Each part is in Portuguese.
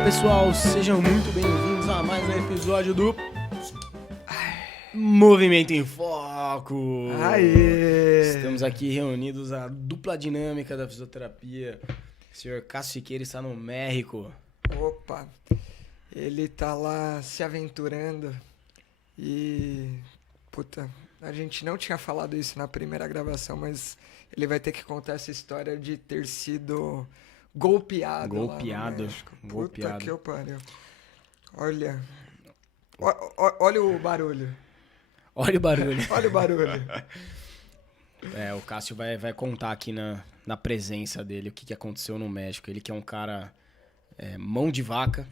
Fala pessoal, sejam muito bem-vindos a mais um episódio do Movimento em Foco. Aê! Estamos aqui reunidos a dupla dinâmica da fisioterapia. O senhor Cássio Siqueira está no México. Opa, ele tá lá se aventurando e... Puta, a gente não tinha falado isso na primeira gravação, mas ele vai ter que contar essa história de ter sido golpeado lá no México. Puta que eu pariu. Olha, olha o barulho. Olha o barulho. Olha o barulho. O Cássio vai contar aqui na presença dele o que aconteceu no México. Ele que é um cara mão de vaca,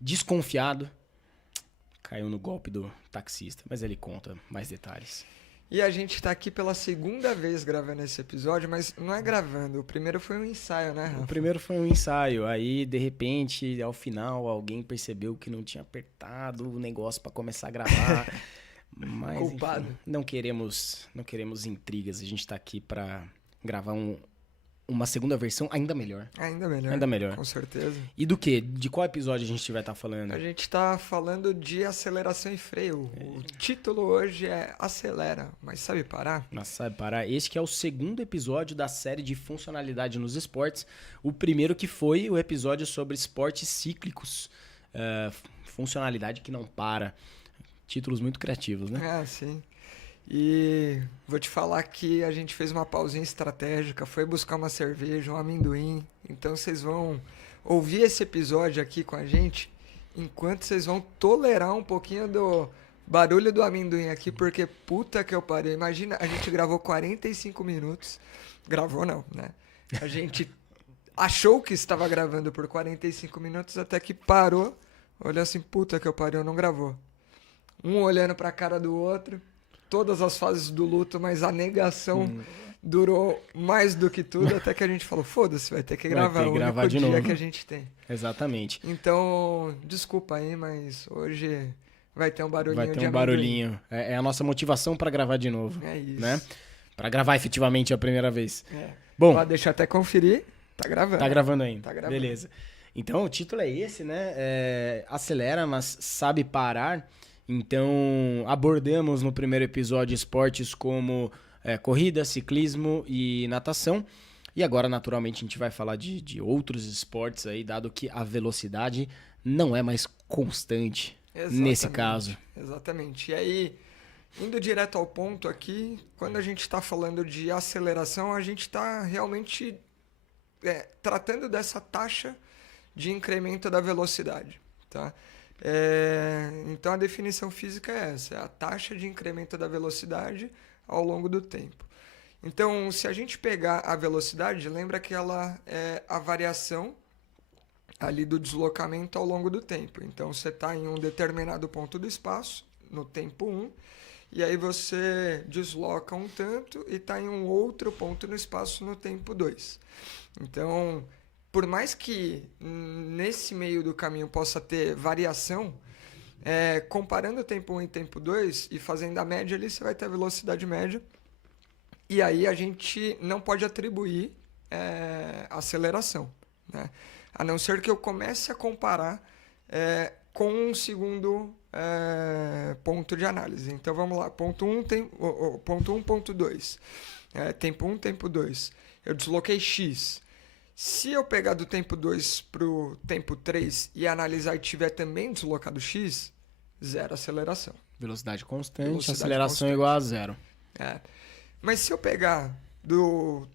desconfiado, caiu no golpe do taxista. Mas ele conta mais detalhes. E a gente tá aqui pela segunda vez gravando esse episódio, mas não é gravando. O primeiro foi um ensaio, né, Rafa? O primeiro foi um ensaio. Aí, de repente, ao final, alguém percebeu que não tinha apertado o negócio pra começar a gravar. Mas, Culpado. enfim, não queremos intrigas. A gente tá aqui pra gravar uma segunda versão ainda melhor. Ainda melhor. Ainda melhor. Com certeza. E do quê? De qual episódio a gente vai estar falando? A gente tá falando de aceleração e freio. O título hoje é Acelera, mas sabe parar? Mas sabe parar? Este que é o segundo episódio da série de funcionalidade nos esportes. O primeiro que foi o episódio sobre esportes cíclicos. Funcionalidade que não para. Títulos muito criativos, né? Sim. E vou te falar que a gente fez uma pausinha estratégica, foi buscar uma cerveja, um amendoim. Então vocês vão ouvir esse episódio aqui com a gente, enquanto vocês vão tolerar um pouquinho do barulho do amendoim aqui, porque puta que eu parei. Imagina, a gente gravou 45 minutos. Gravou não, né? A gente achou que estava gravando por 45 minutos, até que parou. Olhou assim, puta que eu parei, não gravou. Um olhando pra cara do outro. Todas as fases do luto, mas a negação durou mais do que tudo, até que a gente falou, foda-se, vai ter que gravar, ter que gravar o de único dia novo. que a gente tem. Exatamente. Então, desculpa aí, mas hoje vai ter um barulhinho de Vai ter um amendoim. barulhinho. É a nossa motivação pra gravar de novo. É isso. Né? Pra gravar efetivamente a primeira vez. Bom, deixa eu até conferir, tá gravando. Tá gravando ainda. Tá gravando. Beleza. Então, o título é esse, né? Acelera, mas sabe parar. Então, abordamos no primeiro episódio esportes como corrida, ciclismo e natação. E agora, naturalmente, a gente vai falar de outros esportes aí, dado que a velocidade não é mais constante nesse caso. Exatamente. E aí, indo direto ao ponto aqui, quando a gente está falando de aceleração, a gente está realmente tratando dessa taxa de incremento da velocidade, tá? Então a definição física é essa, é a taxa de incremento da velocidade ao longo do tempo. Então, se a gente pegar a velocidade, lembra que ela é a variação ali do deslocamento ao longo do tempo. Então, você está em um determinado ponto do espaço, no tempo 1, e aí você desloca um tanto e está em um outro ponto no espaço no tempo 2. Então, por mais que nesse meio do caminho possa ter variação, comparando o tempo 1 e tempo 2 e fazendo a média ali, você vai ter a velocidade média. E aí a gente não pode atribuir aceleração, né? A não ser que eu comece a comparar com um segundo ponto de análise. Então vamos lá, ponto 1, ponto 2. Tempo 1, tempo 2. Eu desloquei X. Se eu pegar do tempo 2 para o tempo 3 e analisar e tiver também deslocado X, zero aceleração. Velocidade constante, aceleração igual a zero. Mas se eu pegar do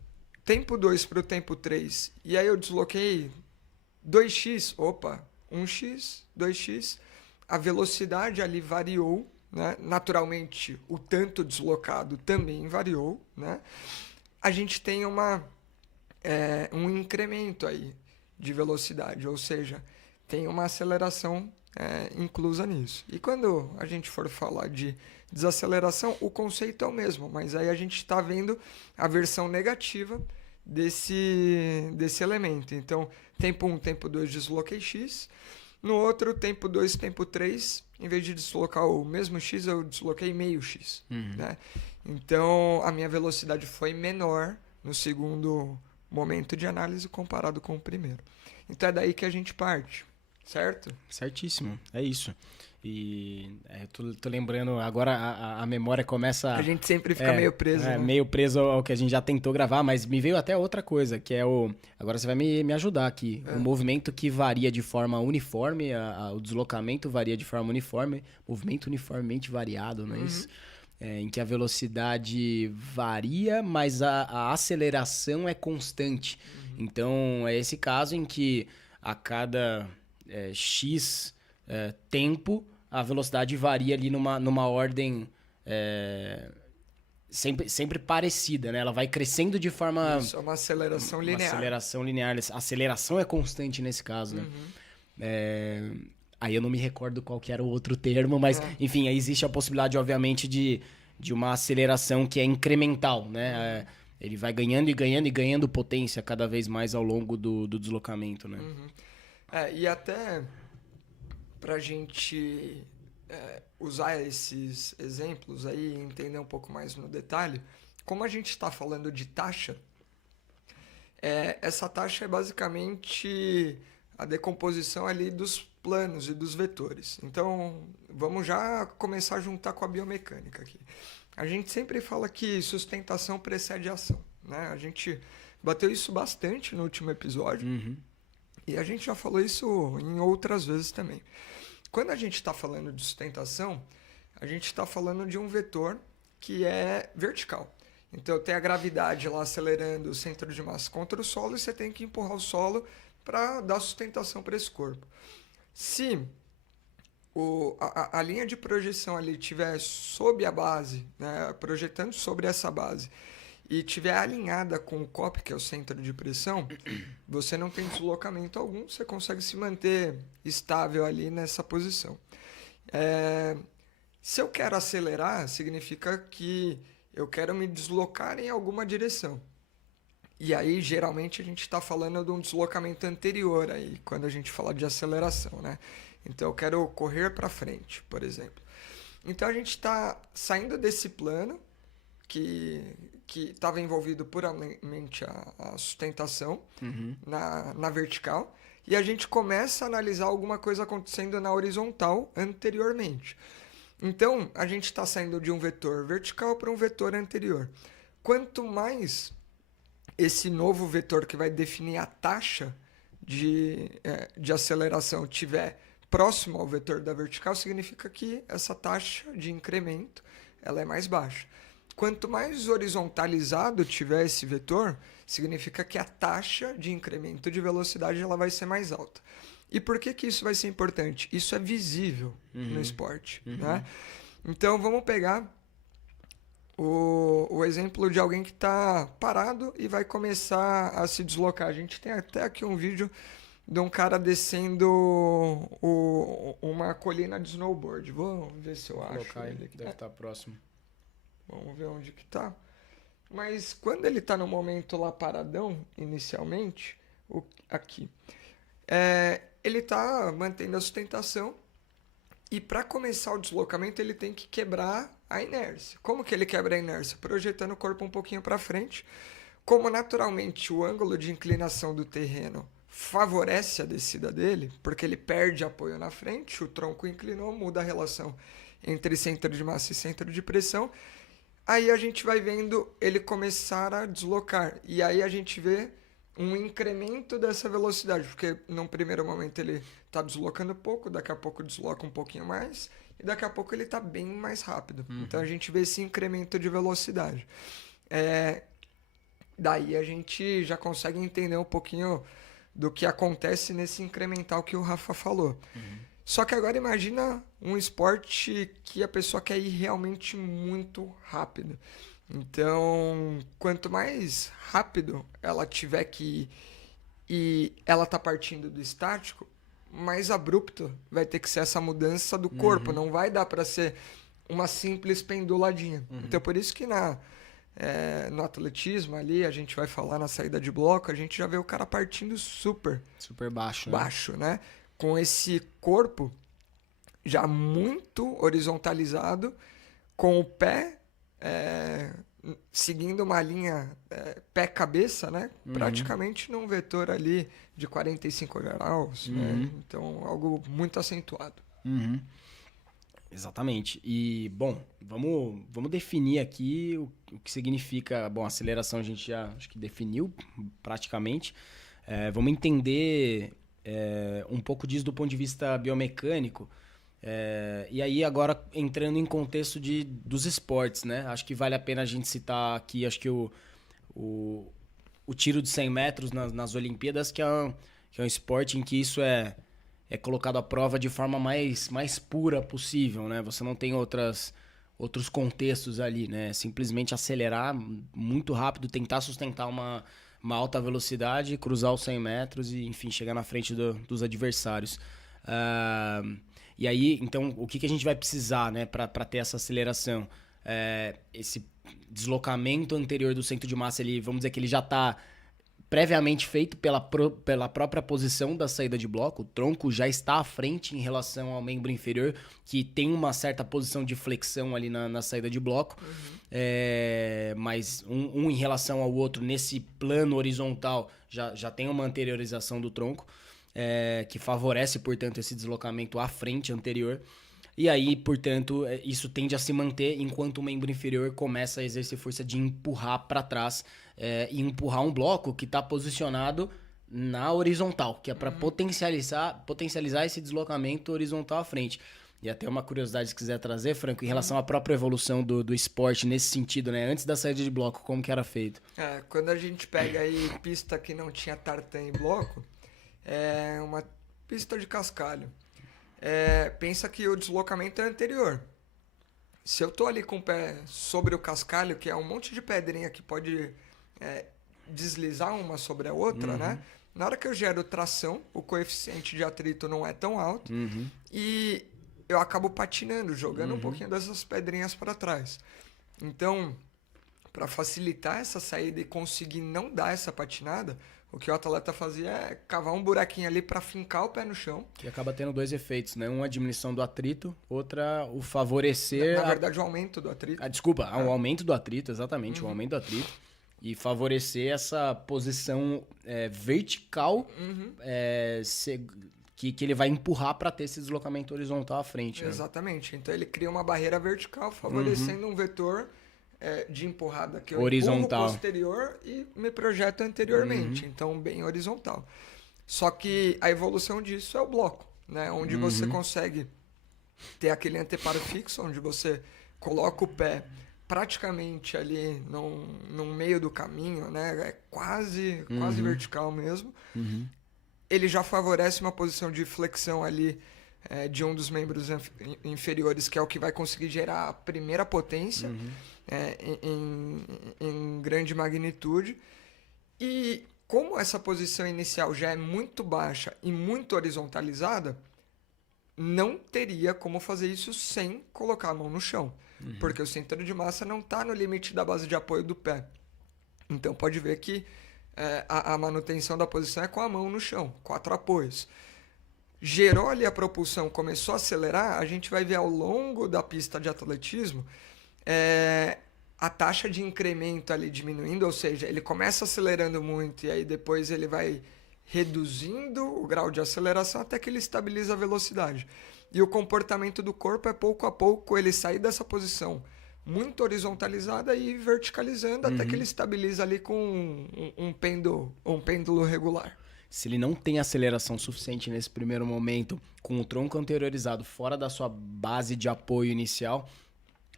tempo 2 para o tempo 3 e aí eu desloquei 2x, 1x, 2x, a velocidade ali variou, né? Naturalmente o tanto deslocado também variou, né? A gente tem um incremento aí de velocidade, ou seja, tem uma aceleração inclusa nisso. E quando a gente for falar de desaceleração, o conceito é o mesmo, mas aí a gente está vendo a versão negativa desse elemento. Então, tempo 1, tempo 2, desloquei X. No outro, tempo 2, tempo 3, em vez de deslocar o mesmo X, eu desloquei meio X. Né? Então, a minha velocidade foi menor no segundo momento de análise comparado com o primeiro. Então é daí que a gente parte, certo? Certíssimo, é isso. E tô lembrando, agora a memória começa... A gente sempre fica meio preso. Né? Meio preso ao que a gente já tentou gravar, mas me veio até outra coisa, que é o... Agora você vai me ajudar aqui. O movimento que varia de forma uniforme, o deslocamento varia de forma uniforme, movimento uniformemente variado, não é isso? Em que a velocidade varia, mas a aceleração é constante. Então, é esse caso em que a cada X tempo, a velocidade varia ali numa ordem sempre parecida, né? Ela vai crescendo de forma... Isso, é uma aceleração linear. Uma aceleração linear. A aceleração é constante nesse caso, né? Aí eu não me recordo qual que era o outro termo, mas, enfim, aí existe a possibilidade, obviamente, de uma aceleração que é incremental, né? Ele vai ganhando e ganhando e ganhando potência cada vez mais ao longo do deslocamento, né? E até pra gente usar esses exemplos aí e entender um pouco mais no detalhe, como a gente está falando de taxa, essa taxa é basicamente a decomposição ali dos planos e dos vetores. Então, vamos já começar a juntar com a biomecânica aqui. A gente sempre fala que sustentação precede ação, né? A gente bateu isso bastante no último episódio e a gente já falou isso em outras vezes também. Quando a gente está falando de sustentação, a gente está falando de um vetor que é vertical. Então, tem a gravidade lá acelerando o centro de massa contra o solo e você tem que empurrar o solo para dar sustentação para esse corpo. Se a linha de projeção ali estiver sob a base, né, projetando sobre essa base, e estiver alinhada com o COP, que é o centro de pressão, você não tem deslocamento algum, você consegue se manter estável ali nessa posição. Se eu quero acelerar, significa que eu quero me deslocar em alguma direção. E aí, geralmente, a gente está falando de um deslocamento anterior aí, quando a gente fala de aceleração, né? Então, eu quero correr para frente, por exemplo. Então, a gente está saindo desse plano que estava envolvido puramente a sustentação na vertical, e a gente começa a analisar alguma coisa acontecendo na horizontal anteriormente. Então, a gente está saindo de um vetor vertical para um vetor anterior. Quanto mais esse novo vetor que vai definir a taxa de aceleração tiver próximo ao vetor da vertical, significa que essa taxa de incremento ela é mais baixa. Quanto mais horizontalizado tiver esse vetor, significa que a taxa de incremento de velocidade ela vai ser mais alta. E por que isso vai ser importante? Isso é visível no esporte. Né? Então, vamos pegar o exemplo de alguém que está parado e vai começar a se deslocar. A gente tem até aqui um vídeo de um cara descendo uma colina de snowboard. Vamos ver se eu acho. Ele aqui. Deve estar próximo. Vamos ver onde que tá. Mas quando ele está no momento lá paradão, inicialmente, aqui, ele está mantendo a sustentação e para começar o deslocamento ele tem que quebrar a inércia. Como que ele quebra a inércia? Projetando o corpo um pouquinho para frente. Como naturalmente o ângulo de inclinação do terreno favorece a descida dele, porque ele perde apoio na frente, o tronco inclinou, muda a relação entre centro de massa e centro de pressão. Aí a gente vai vendo ele começar a deslocar. E aí a gente vê um incremento dessa velocidade, porque num primeiro momento ele está deslocando pouco, daqui a pouco desloca um pouquinho mais, e daqui a pouco ele está bem mais rápido. Então a gente vê esse incremento de velocidade. Daí a gente já consegue entender um pouquinho do que acontece nesse incremental que o Rafa falou. Só que agora imagina um esporte que a pessoa quer ir realmente muito rápido. Então, quanto mais rápido ela tiver que ir e ela tá partindo do estático, mais abrupto vai ter que ser essa mudança do corpo. Não vai dar para ser uma simples penduladinha. Então, por isso que no atletismo ali, a gente vai falar na saída de bloco, a gente já vê o cara partindo super baixo, né? Com esse corpo já muito horizontalizado, com o pé seguindo uma linha pé-cabeça, né? Praticamente num vetor ali de 45 graus, né? Então, algo muito acentuado. Exatamente. E, bom, vamos definir aqui o que significa... Bom, aceleração a gente já acho que definiu praticamente. Vamos entender um pouco disso do ponto de vista biomecânico. E aí, agora, entrando em contexto dos esportes, né? Acho que vale a pena a gente citar aqui, acho que o tiro de 100 metros nas Olimpíadas, que é um esporte em que isso é colocado à prova de forma mais pura possível, né? Você não tem outros contextos ali, né? Simplesmente acelerar muito rápido, tentar sustentar uma alta velocidade, cruzar os 100 metros e, enfim, chegar na frente dos adversários. E aí, então, o que a gente vai precisar, né, para ter essa aceleração? Esse deslocamento anterior do centro de massa, vamos dizer que ele já está previamente feito pela própria posição da saída de bloco. O tronco já está à frente em relação ao membro inferior, que tem uma certa posição de flexão ali na saída de bloco. Mas um em relação ao outro, nesse plano horizontal, já tem uma anteriorização do tronco. Que favorece, portanto, esse deslocamento à frente anterior. E aí, portanto, isso tende a se manter enquanto o membro inferior começa a exercer força de empurrar para trás e empurrar um bloco que está posicionado na horizontal, que é para potencializar esse deslocamento horizontal à frente. E até uma curiosidade, se quiser trazer, Franco, em relação à própria evolução do esporte nesse sentido, né? Antes da saída de bloco, como que era feito? Quando a gente pega aí pista que não tinha tartan e bloco, uma pista de cascalho. Pensa que o deslocamento é anterior. Se eu tô ali com o pé sobre o cascalho, que é um monte de pedrinha que pode deslizar uma sobre a outra, né? Na hora que eu gero tração, o coeficiente de atrito não é tão alto e eu acabo patinando, jogando um pouquinho dessas pedrinhas para trás. Então, para facilitar essa saída e conseguir não dar essa patinada, o que o atleta fazia é cavar um buraquinho ali para fincar o pé no chão. Que acaba tendo dois efeitos, né? Um, a diminuição do atrito, outra, o favorecer... Na verdade, o aumento do atrito. Desculpa, o aumento do atrito, exatamente, o aumento do atrito. E favorecer essa posição vertical que ele vai empurrar para ter esse deslocamento horizontal à frente. Exatamente. Né? Então, ele cria uma barreira vertical, favorecendo um vetor... de empurrada que eu horizontal. Empurro posterior e me projeto anteriormente. Então, bem horizontal. Só que a evolução disso é o bloco, né? Onde você consegue ter aquele anteparo fixo, onde você coloca o pé praticamente ali no meio do caminho, né? É quase vertical mesmo. Ele já favorece uma posição de flexão ali de um dos membros inferiores, que é o que vai conseguir gerar a primeira potência. Em grande magnitude. E como essa posição inicial já é muito baixa e muito horizontalizada, não teria como fazer isso sem colocar a mão no chão. Porque o centro de massa não está no limite da base de apoio do pé. Então pode ver que a manutenção da posição é com a mão no chão, 4 apoios. Gerou ali a propulsão, começou a acelerar, a gente vai ver ao longo da pista de atletismo a taxa de incremento ali diminuindo, ou seja, ele começa acelerando muito e aí depois ele vai reduzindo o grau de aceleração até que ele estabiliza a velocidade. E o comportamento do corpo é pouco a pouco ele sair dessa posição muito horizontalizada e verticalizando até que ele estabiliza ali com um pêndulo regular. Se ele não tem aceleração suficiente nesse primeiro momento, com o tronco anteriorizado fora da sua base de apoio inicial,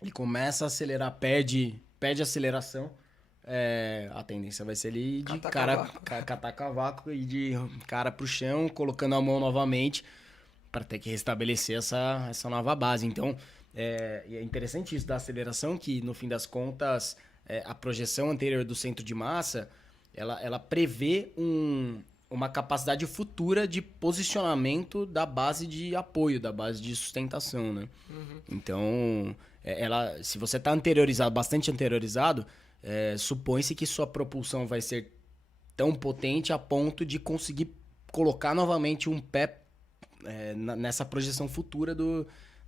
ele começa a acelerar, perde aceleração, a tendência vai ser ele de catar cavaco e de cara pro chão, colocando a mão novamente para ter que restabelecer essa nova base. Então, é interessante isso da aceleração, que no fim das contas, a projeção anterior do centro de massa, ela prevê uma capacidade futura de posicionamento da base de apoio, da base de sustentação, né? Então, se você está bastante anteriorizado, supõe-se que sua propulsão vai ser tão potente a ponto de conseguir colocar novamente um pé nessa projeção futura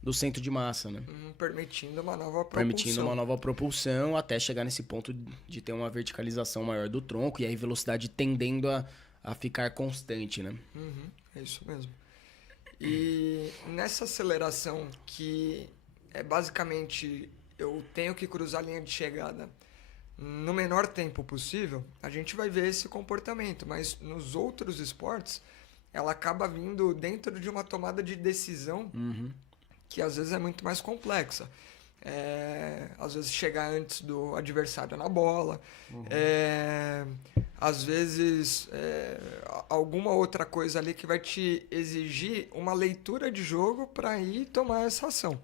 do centro de massa, né? Permitindo uma nova propulsão. Permitindo uma nova propulsão até chegar nesse ponto de ter uma verticalização maior do tronco e aí velocidade tendendo a ficar constante, né? É isso mesmo. E nessa aceleração que é basicamente eu tenho que cruzar a linha de chegada no menor tempo possível, a gente vai ver esse comportamento, mas nos outros esportes ela acaba vindo dentro de uma tomada de decisão que às vezes é muito mais complexa. Às vezes chegar antes do adversário na bola, às vezes alguma outra coisa ali que vai te exigir uma leitura de jogo para ir tomar essa ação.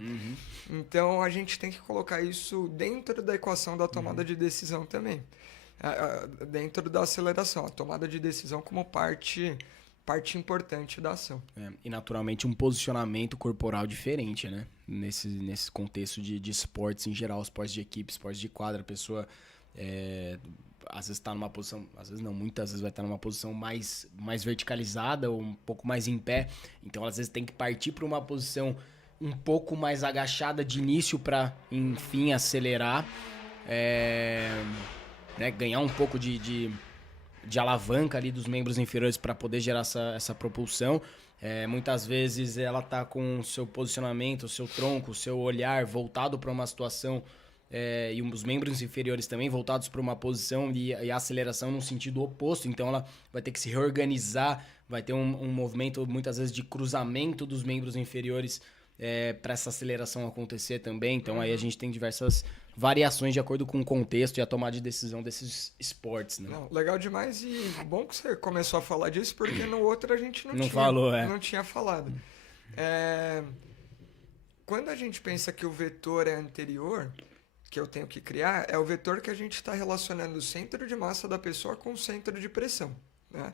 Então a gente tem que colocar isso dentro da equação da tomada de decisão também, dentro da aceleração, a tomada de decisão como parte importante da ação. E naturalmente um posicionamento corporal diferente, né? Nesse contexto de esportes em geral, esportes de equipe, esportes de quadra, a pessoa às vezes está numa posição, às vezes não, muitas vezes vai estar numa posição mais verticalizada ou um pouco mais em pé, então às vezes tem que partir para uma posição um pouco mais agachada de início para, enfim, acelerar, né? Ganhar um pouco de alavanca ali dos membros inferiores para poder gerar essa propulsão. Muitas vezes ela está com o seu posicionamento, o seu tronco, o seu olhar voltado para uma situação e os membros inferiores também voltados para uma posição e a aceleração no sentido oposto. Então ela vai ter que se reorganizar, vai ter um movimento muitas vezes de cruzamento dos membros inferiores para essa aceleração acontecer também. Então aí a gente tem diversas variações de acordo com o contexto e a tomada de decisão desses esportes, né? Não, legal demais e bom que você começou a falar disso, porque no outro a gente não tinha falado. Quando a gente pensa que o vetor é anterior, que eu tenho que criar, é o vetor que a gente está relacionando o centro de massa da pessoa com o centro de pressão, né?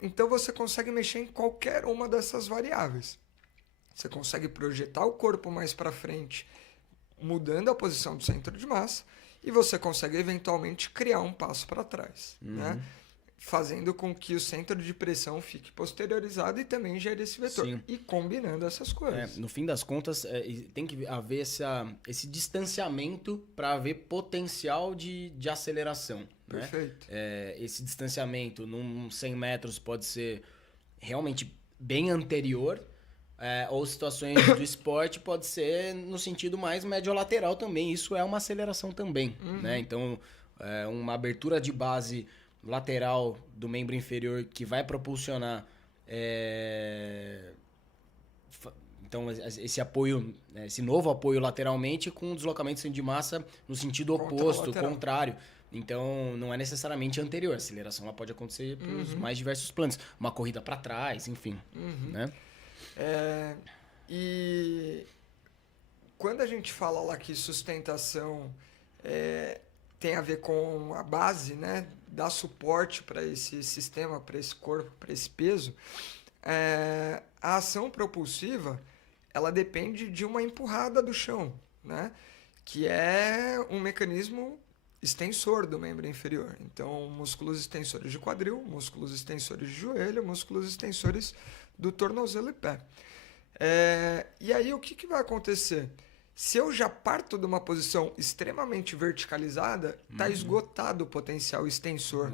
Então você consegue mexer em qualquer uma dessas variáveis. Você consegue projetar o corpo mais para frente, mudando a posição do centro de massa, e você consegue eventualmente criar um passo para trás, né? Fazendo com que o centro de pressão fique posteriorizado e também gere esse vetor. Sim. E combinando essas coisas. No fim das contas, tem que haver esse distanciamento para haver potencial de aceleração. Perfeito. Né? Esse distanciamento num 100 metros pode ser realmente bem anterior, ou situações do esporte pode ser no sentido mais médio-lateral também. Isso é uma aceleração também. Né? Então, uma abertura de base lateral do membro inferior que vai propulsionar então esse apoio, esse novo apoio lateralmente com um deslocamento de massa no sentido oposto, contrário. Então não é necessariamente anterior, a aceleração ela pode acontecer pelos mais diversos planos, uma corrida para trás, enfim, né? E quando a gente fala lá que sustentação tem a ver com a base, né, dar suporte para esse sistema, para esse corpo, para esse peso, a ação propulsiva ela depende de uma empurrada do chão, né, que é um mecanismo extensor do membro inferior. Então, músculos extensores de quadril, músculos extensores de joelho, músculos extensores do tornozelo e pé. E aí, o que vai acontecer? Se eu já parto de uma posição extremamente verticalizada, está esgotado o potencial extensor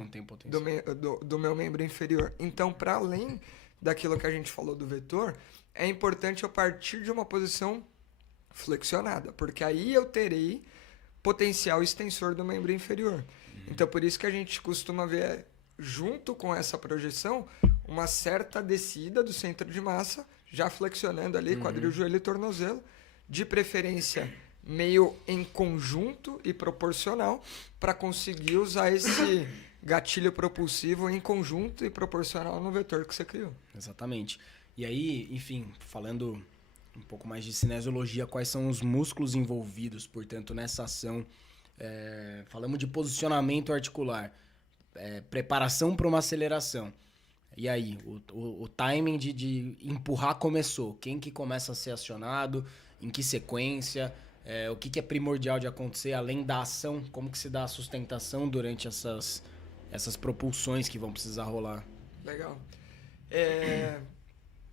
do meu membro inferior. Então, para além daquilo que a gente falou do vetor, é importante eu partir de uma posição flexionada, porque aí eu terei potencial extensor do membro inferior. Então, por isso que a gente costuma ver, junto com essa projeção, uma certa descida do centro de massa, já flexionando ali quadril, joelho e tornozelo, de preferência meio em conjunto e proporcional, para conseguir usar esse gatilho propulsivo em conjunto e proporcional no vetor que você criou. Exatamente. E aí, enfim, falando um pouco mais de cinesiologia, quais são os músculos envolvidos, portanto, nessa ação? Falamos de posicionamento articular, preparação para uma aceleração. E aí, o timing de empurrar começou. Quem que começa a ser acionado? Em que sequência? O que é primordial de acontecer além da ação? Como que se dá a sustentação durante essas propulsões que vão precisar rolar? Legal.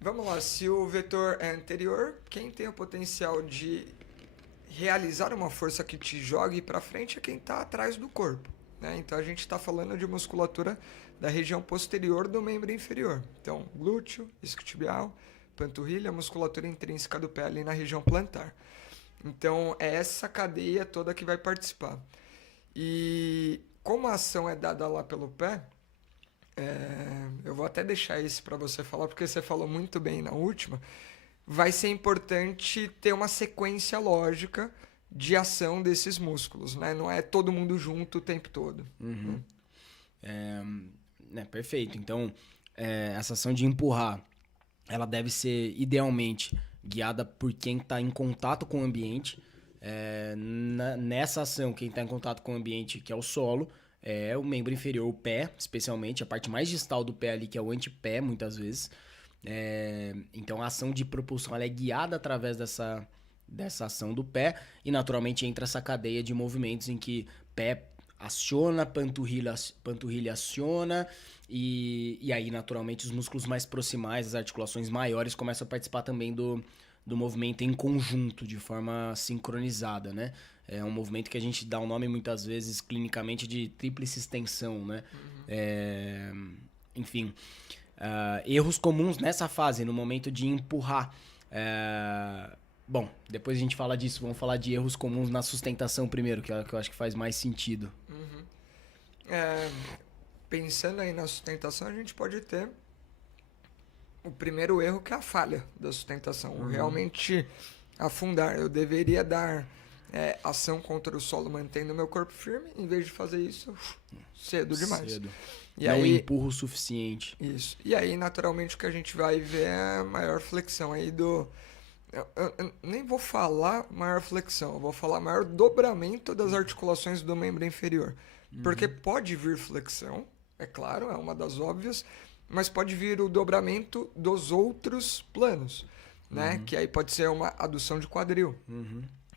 Vamos lá, se o vetor é anterior, quem tem o potencial de realizar uma força que te jogue para frente é quem está atrás do corpo, né? Então a gente está falando de musculatura da região posterior do membro inferior. Então, glúteo, isquiotibial, panturrilha, musculatura intrínseca do pé ali na região plantar. Então, é essa cadeia toda que vai participar. E como a ação é dada lá pelo pé, eu vou até deixar esse para você falar, porque você falou muito bem na última. Vai ser importante ter uma sequência lógica de ação desses músculos, né? Não é todo mundo junto o tempo todo. Uhum. Perfeito. Então, essa ação de empurrar, ela deve ser idealmente guiada por quem está em contato com o ambiente. Nessa ação, quem está em contato com o ambiente, que é o solo, é o membro inferior, o pé, especialmente, a parte mais distal do pé ali, que é o antepé, muitas vezes. Então, a ação de propulsão ela é guiada através dessa ação do pé e, naturalmente, entra essa cadeia de movimentos em que pé aciona, panturrilha aciona e aí, naturalmente, os músculos mais proximais, as articulações maiores começam a participar também do movimento em conjunto, de forma sincronizada, né? É um movimento que a gente dá o nome, muitas vezes, clinicamente, de tríplice extensão, né? Enfim, erros comuns nessa fase, no momento de empurrar. Bom, depois a gente fala disso. Vamos falar de erros comuns na sustentação primeiro, que eu acho que faz mais sentido. Pensando aí na sustentação, a gente pode ter o primeiro erro, que é a falha da sustentação. Realmente afundar. Eu deveria dar ação contra o solo mantendo meu corpo firme, em vez de fazer isso cedo demais. Cedo. E não aí, empurro o suficiente. Isso. E aí, naturalmente, o que a gente vai ver é a maior flexão aí do... Eu nem vou falar maior flexão, eu vou falar maior dobramento das articulações do membro inferior. Porque pode vir flexão, é claro, é uma das óbvias, mas pode vir o dobramento dos outros planos, né? Que aí pode ser uma adução de quadril.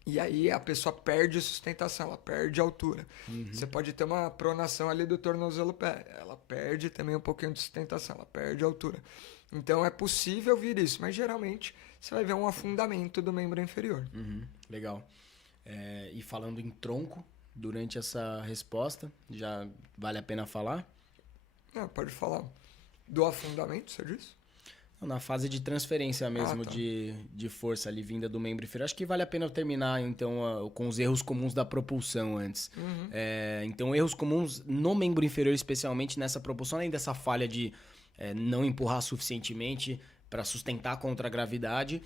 E aí a pessoa perde sustentação, ela perde altura. Você pode ter uma pronação ali do tornozelo-pé, ela perde também um pouquinho de sustentação, ela perde altura. Então é possível vir isso, mas geralmente você vai ver um afundamento do membro inferior. Legal. E falando em tronco, durante essa resposta, já vale a pena falar? Pode falar. Do afundamento, você disse? Na fase de transferência mesmo de força ali vinda do membro inferior. Acho que vale a pena terminar, então, com os erros comuns da propulsão antes. Então, erros comuns no membro inferior, especialmente nessa propulsão, além dessa falha de não empurrar suficientemente para sustentar contra a gravidade.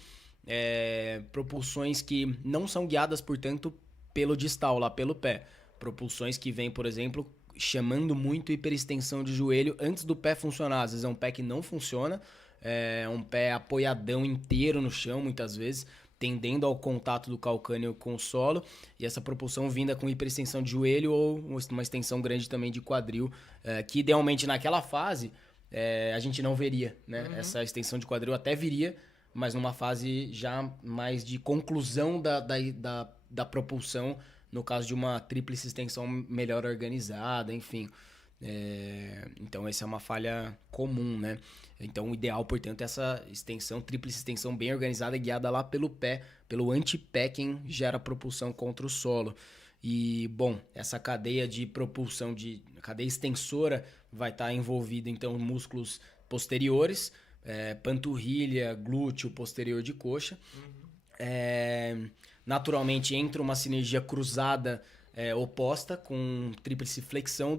Propulsões que não são guiadas, portanto, pelo distal, lá pelo pé. Propulsões que vêm, por exemplo, chamando muito hiperextensão de joelho antes do pé funcionar. Às vezes é um pé que não funciona, é um pé apoiadão inteiro no chão, muitas vezes, tendendo ao contato do calcâneo com o solo, e essa propulsão vinda com hiperextensão de joelho ou uma extensão grande também de quadril, que idealmente naquela fase a gente não veria, né? Essa extensão de quadril até viria, mas numa fase já mais de conclusão da propulsão, no caso de uma tríplice extensão melhor organizada, enfim. Então, essa é uma falha comum, né? Então, o ideal, portanto, é essa extensão, tríplice extensão bem organizada, guiada lá pelo pé, pelo antepé, quem gera propulsão contra o solo. E, bom, essa cadeia de propulsão, cadeia extensora, vai estar envolvida, então, músculos posteriores, panturrilha, glúteo, posterior de coxa. Naturalmente, entra uma sinergia cruzada oposta, com tríplice flexão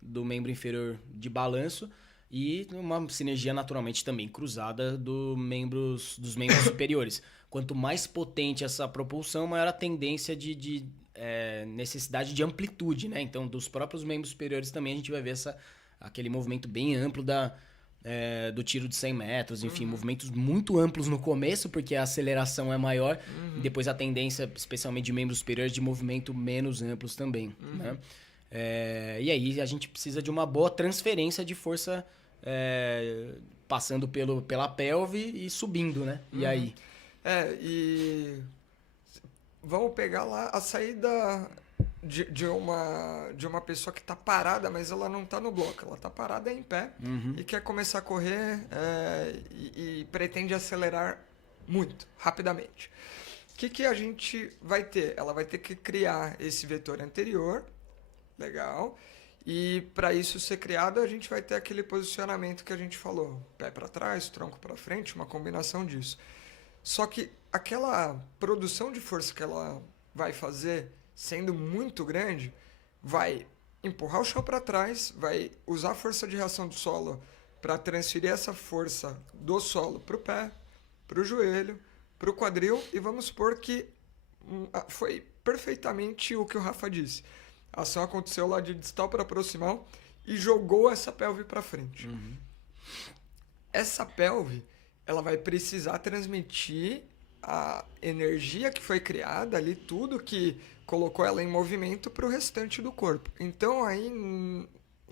do membro inferior de balanço e uma sinergia naturalmente também cruzada dos membros superiores. Quanto mais potente essa propulsão, maior a tendência de necessidade de amplitude, né? Então, dos próprios membros superiores também a gente vai ver aquele movimento bem amplo do tiro de 100 metros, enfim, movimentos muito amplos no começo, porque a aceleração é maior, e depois a tendência, especialmente de membros superiores, de movimento menos amplos também, né? E aí a gente precisa de uma boa transferência de força passando pela pelve e subindo, né? E aí? E vamos pegar lá a saída de uma pessoa que está parada, mas ela não está no bloco, ela está parada em pé e quer começar a correr e pretende acelerar muito, rapidamente. O que a gente vai ter? Ela vai ter que criar esse vetor anterior, legal, e para isso ser criado, a gente vai ter aquele posicionamento que a gente falou, pé para trás, tronco para frente, uma combinação disso. Só que aquela produção de força que ela vai fazer, sendo muito grande, vai empurrar o chão para trás, vai usar a força de reação do solo para transferir essa força do solo para o pé, para o joelho, para o quadril, e vamos supor que foi perfeitamente o que o Rafa disse. A ação aconteceu lá de distal para proximal e jogou essa pelve para frente. Essa pelve, ela vai precisar transmitir a energia que foi criada ali, tudo que colocou ela em movimento para o restante do corpo. Então, aí,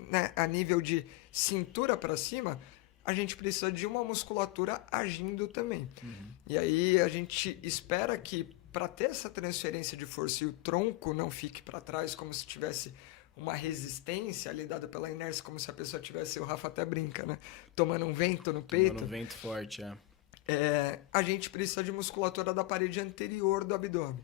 né, a nível de cintura para cima, a gente precisa de uma musculatura agindo também. E aí, a gente espera que, para ter essa transferência de força e o tronco não fique para trás, como se tivesse uma resistência ali dada pela inércia, como se a pessoa tivesse, o Rafa até brinca, né? Tomando um vento no peito. Tomando um vento forte, a gente precisa de musculatura da parede anterior do abdômen.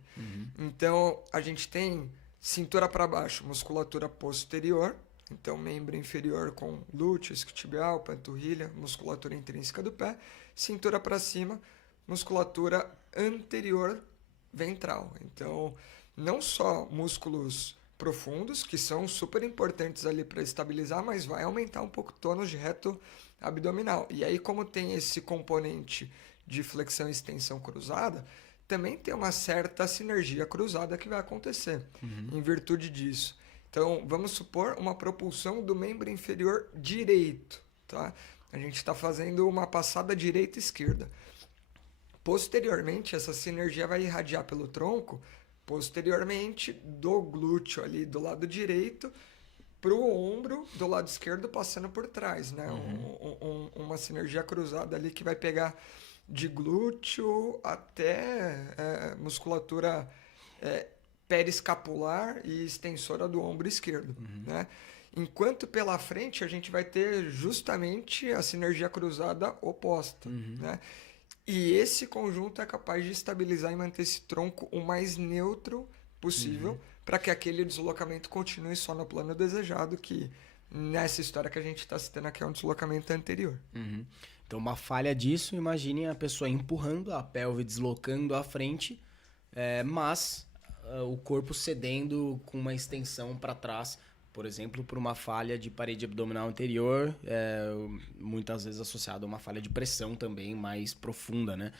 Então, a gente tem cintura para baixo, musculatura posterior. Então, membro inferior com glúteo, isquiotibial, panturrilha, musculatura intrínseca do pé. Cintura para cima, musculatura anterior ventral. Então, não só músculos profundos, que são super importantes ali para estabilizar, mas vai aumentar um pouco o tônus de reto abdominal. E aí, como tem esse componente de flexão e extensão cruzada, também tem uma certa sinergia cruzada que vai acontecer em virtude disso. Então, vamos supor uma propulsão do membro inferior direito, tá? A gente está fazendo uma passada direita-esquerda. Posteriormente, essa sinergia vai irradiar pelo tronco, posteriormente do glúteo ali do lado direito, para o ombro do lado esquerdo passando por trás, né? Uma sinergia cruzada ali que vai pegar de glúteo até musculatura periscapular e extensora do ombro esquerdo, né? Enquanto pela frente a gente vai ter justamente a sinergia cruzada oposta, né? E esse conjunto é capaz de estabilizar e manter esse tronco o mais neutro possível, para que aquele deslocamento continue só no plano desejado, que nessa história que a gente está citando aqui é um deslocamento anterior. Então, uma falha disso, imagine a pessoa empurrando a pelve, deslocando à frente, mas o corpo cedendo com uma extensão para trás, por exemplo, por uma falha de parede abdominal anterior, muitas vezes associada a uma falha de pressão também mais profunda, né?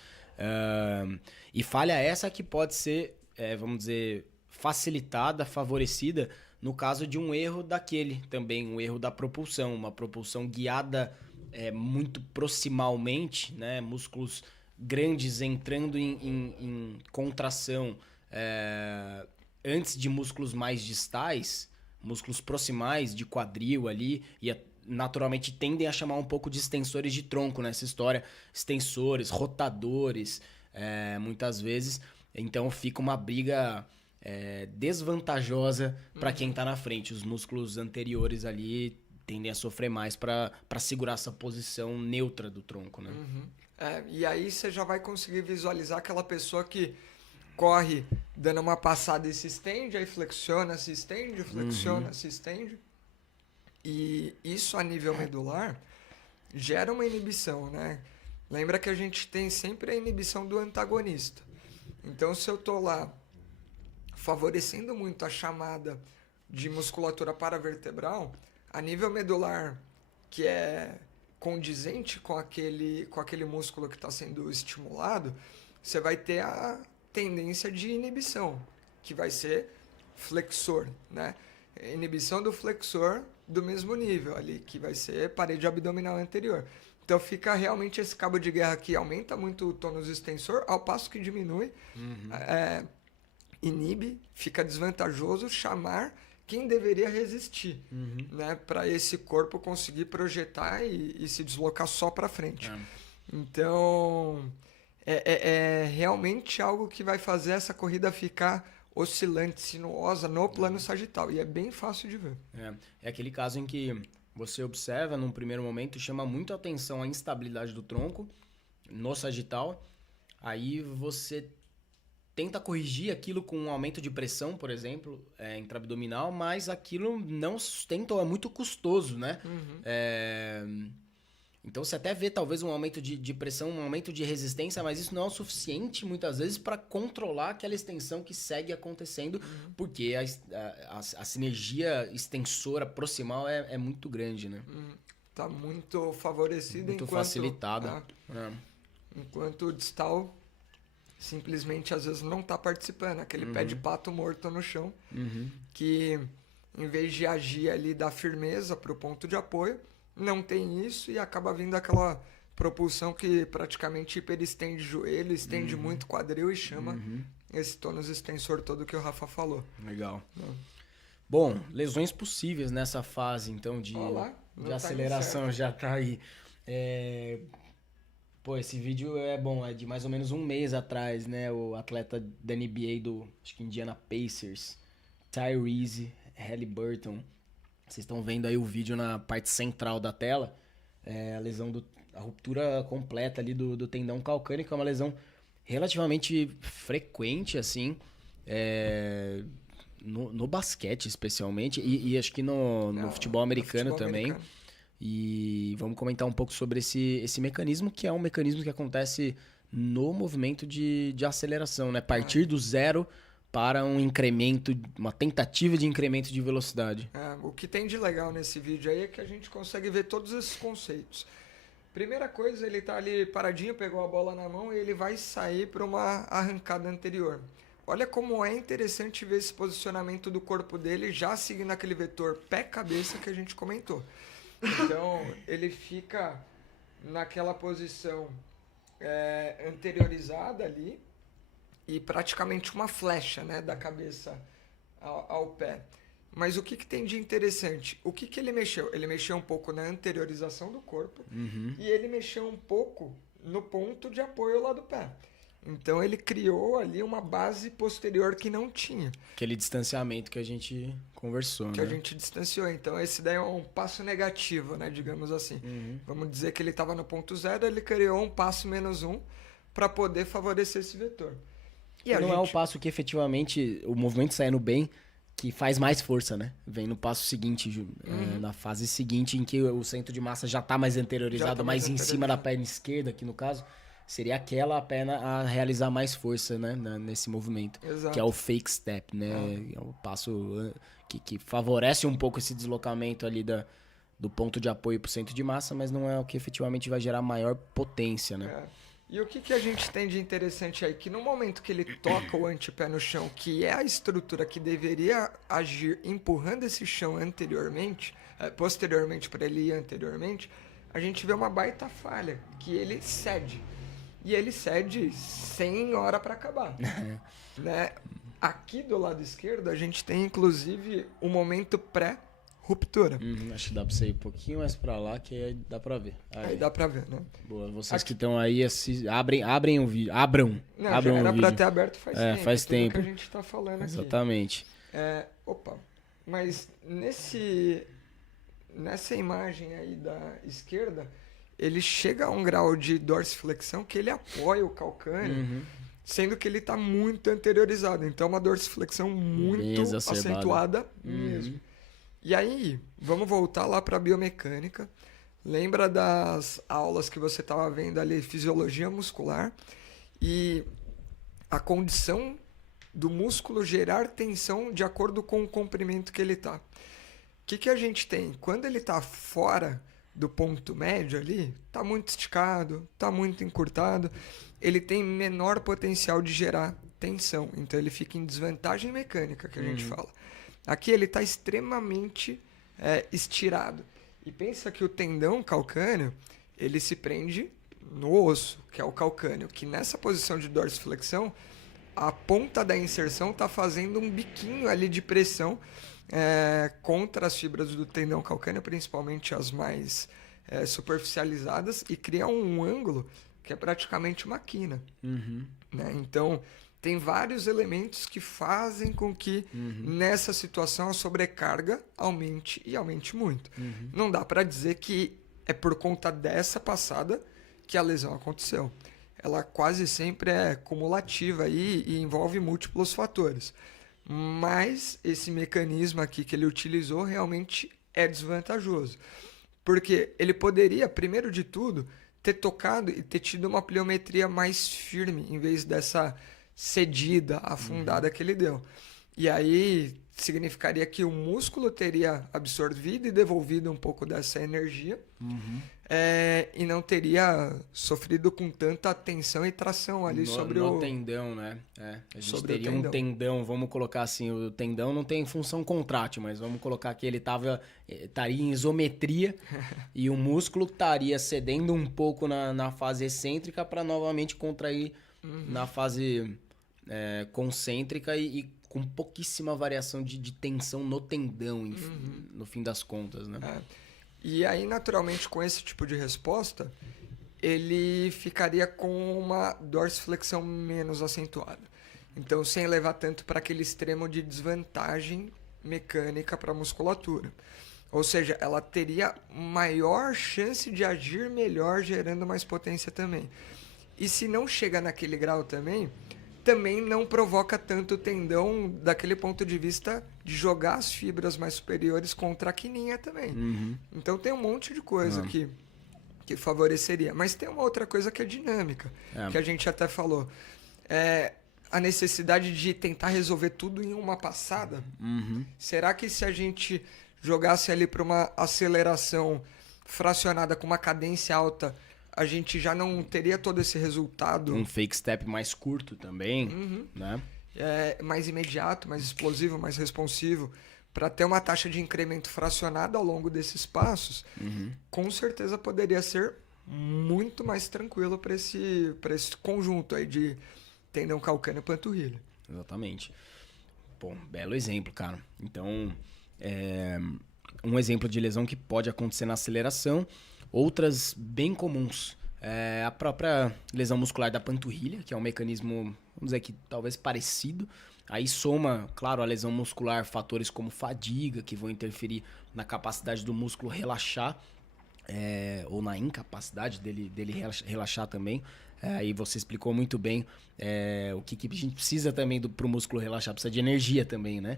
E falha essa que pode ser, vamos dizer, facilitada, favorecida no caso de um erro daquele também, um erro da propulsão, uma propulsão guiada muito proximalmente, né? Músculos grandes entrando em contração antes de músculos mais distais, músculos proximais de quadril ali, e naturalmente tendem a chamar um pouco de extensores de tronco nessa história, extensores, rotadores, muitas vezes. Então fica uma briga desvantajosa para quem está na frente. Os músculos anteriores ali tendem a sofrer mais para segurar essa posição neutra do tronco, né? E aí você já vai conseguir visualizar aquela pessoa que corre dando uma passada e se estende, aí flexiona, se estende, flexiona, se estende. E isso a nível medular gera uma inibição, né? Lembra que a gente tem sempre a inibição do antagonista. Então, se eu tô lá favorecendo muito a chamada de musculatura paravertebral, a nível medular, que é condizente com aquele músculo que está sendo estimulado, você vai ter a tendência de inibição, que vai ser flexor, né? Inibição do flexor do mesmo nível ali, que vai ser parede abdominal anterior. Então fica realmente esse cabo de guerra que aumenta muito o tônus extensor, ao passo que diminui, inibe, fica desvantajoso chamar quem deveria resistir, né? Para esse corpo conseguir projetar e se deslocar só para frente. Então é realmente algo que vai fazer essa corrida ficar oscilante, sinuosa no plano sagital. E é bem fácil de ver. É aquele caso em que você observa num primeiro momento, chama muito a atenção a instabilidade do tronco no sagital. Aí você tenta corrigir aquilo com um aumento de pressão, por exemplo, intraabdominal, mas aquilo não sustenta, é muito custoso, né? Então você até vê talvez um aumento de pressão, um aumento de resistência, mas isso não é o suficiente muitas vezes para controlar aquela extensão que segue acontecendo, porque a sinergia extensora proximal é muito grande, né? Tá muito favorecido, muito facilitada. Enquanto o distal simplesmente às vezes não tá participando, aquele pé de pato morto no chão, que em vez de agir ali dar firmeza para o ponto de apoio, não tem isso e acaba vindo aquela propulsão que praticamente hiperestende joelho, estende muito quadril e chama esse tônus extensor todo que o Rafa falou. Legal. Bom, lesões possíveis nessa fase, então, de aceleração, já tá aí. Pô, esse vídeo é bom, é de mais ou menos um mês atrás, né? O atleta da NBA do, acho que Indiana Pacers, Tyrese Haliburton. Vocês estão vendo aí o vídeo na parte central da tela. A lesão, a ruptura completa ali do tendão calcâneo, que é uma lesão relativamente frequente, assim, no basquete especialmente, e acho que no futebol americano também. E vamos comentar um pouco sobre esse mecanismo, que é um mecanismo que acontece no movimento de aceleração, né? Partir do zero para um incremento, uma tentativa de incremento de velocidade. O que tem de legal nesse vídeo aí é que a gente consegue ver todos esses conceitos. Primeira coisa, ele tá ali paradinho, pegou a bola na mão e ele vai sair para uma arrancada anterior. Olha como é interessante ver esse posicionamento do corpo dele já seguindo aquele vetor pé-cabeça que a gente comentou. Então, ele fica naquela posição anteriorizada ali e praticamente uma flecha, né, da cabeça ao pé. Mas o que tem de interessante? O que ele mexeu? Ele mexeu um pouco na anteriorização do corpo e ele mexeu um pouco no ponto de apoio lá do pé. Então ele criou ali uma base posterior que não tinha. Aquele distanciamento que a gente conversou, que a gente distanciou. Então esse daí é um passo negativo, né, digamos assim. Vamos dizer que ele estava no ponto zero, ele criou um passo -1 para poder favorecer esse vetor. E não é o passo que efetivamente o movimento saindo bem que faz mais força, né? Vem no passo seguinte, na fase seguinte, em que o centro de massa já está mais anteriorizado, mais em cima da perna esquerda, aqui no caso. Seria aquela perna a realizar mais força, né, nesse movimento. Exato. Que é o fake step, né? É o passo que favorece um pouco esse deslocamento ali do ponto de apoio para o centro de massa, mas não é o que efetivamente vai gerar maior potência, né? E o que a gente tem de interessante aí? Que no momento que ele toca o antepé no chão, que é a estrutura que deveria agir empurrando esse chão posteriormente para ele ir anteriormente, a gente vê uma baita falha, que ele cede. E ele cede sem hora para acabar. Né? Aqui do lado esquerdo, a gente tem inclusive o momento pré-ruptura. Acho que dá para você ir um pouquinho mais para lá, que aí dá para ver. Aí dá para ver, né? Boa, vocês que estão aí, abrem o vídeo. Abram já era para ter aberto faz tempo. Faz tempo. Que a gente tá falando Exatamente. Aqui. Mas nessa imagem aí da esquerda, ele chega a um grau de dorsiflexão que ele apoia o calcâneo, sendo que ele está muito anteriorizado. Então, é uma dorsiflexão muito acentuada mesmo. E aí, vamos voltar lá para a biomecânica. Lembra das aulas que você estava vendo ali, fisiologia muscular, e a condição do músculo gerar tensão de acordo com o comprimento que ele está. O que a gente tem? Quando ele está fora do ponto médio ali, tá muito esticado, tá muito encurtado, ele tem menor potencial de gerar tensão, então ele fica em desvantagem mecânica, que a gente fala. Aqui ele tá extremamente estirado. E pensa que o tendão calcâneo, ele se prende no osso, que é o calcâneo, que nessa posição de dorsiflexão, a ponta da inserção tá fazendo um biquinho ali de pressão contra as fibras do tendão calcâneo, principalmente as mais superficializadas, e cria um ângulo que é praticamente uma quina. Né? Então, Tem vários elementos que fazem com que nessa situação a sobrecarga aumente e aumente muito. Não dá para dizer que é por conta dessa passada que a lesão aconteceu. Ela quase sempre é cumulativa aí e envolve múltiplos fatores. Mas esse mecanismo aqui que ele utilizou realmente é desvantajoso. Porque ele poderia, primeiro de tudo, ter tocado e ter tido uma pliometria mais firme, em vez dessa cedida, afundada que ele deu. E aí significaria que o músculo teria absorvido e devolvido um pouco dessa energia. E não teria sofrido com tanta tensão e tração ali sobre no o tendão, né? A gente sobre o teria um tendão, vamos colocar assim, o tendão não tem função contrátil, mas vamos colocar que ele estaria em isometria e o músculo estaria cedendo um pouco na fase excêntrica para novamente contrair na fase concêntrica e com pouquíssima variação de tensão no tendão, no fim das contas, né? E aí, naturalmente, com esse tipo de resposta, ele ficaria com uma dorsiflexão menos acentuada. Então, sem levar tanto para aquele extremo de desvantagem mecânica para a musculatura. Ou seja, ela teria maior chance de agir melhor, gerando mais potência também. E se não chega naquele grau também não provoca tanto o tendão daquele ponto de vista de jogar as fibras mais superiores contra a quininha também. Então tem um monte de coisa que favoreceria. Mas tem uma outra coisa que é dinâmica, que a gente até falou. A necessidade de tentar resolver tudo em uma passada. Será que se a gente jogasse ali para uma aceleração fracionada com uma cadência alta, a gente já não teria todo esse resultado? Um fake step mais curto também, né? Mais imediato, mais explosivo, mais responsivo, para ter uma taxa de incremento fracionada ao longo desses passos, com certeza poderia ser muito mais tranquilo para esse conjunto aí de tendão calcâneo e panturrilha. Exatamente. Pô, belo exemplo, cara. Então, um exemplo de lesão que pode acontecer na aceleração. Outras bem comuns, a própria lesão muscular da panturrilha, que é um mecanismo, vamos dizer que talvez parecido. Aí soma, claro, a lesão muscular, fatores como fadiga, que vão interferir na capacidade do músculo relaxar, ou na incapacidade dele relaxar também. Aí você explicou muito bem o que a gente precisa também para o músculo relaxar, precisa de energia também, né?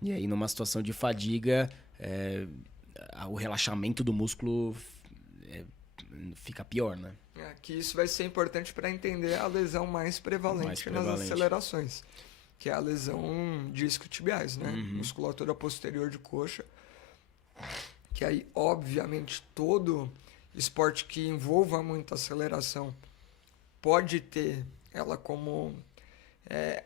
E aí numa situação de fadiga, o relaxamento do músculo fica pior, né? Que isso vai ser importante para entender a lesão mais prevalente nas acelerações, que é a lesão de isquiotibiais, né? Musculatura posterior de coxa, que aí, obviamente, todo esporte que envolva muita aceleração pode ter ela como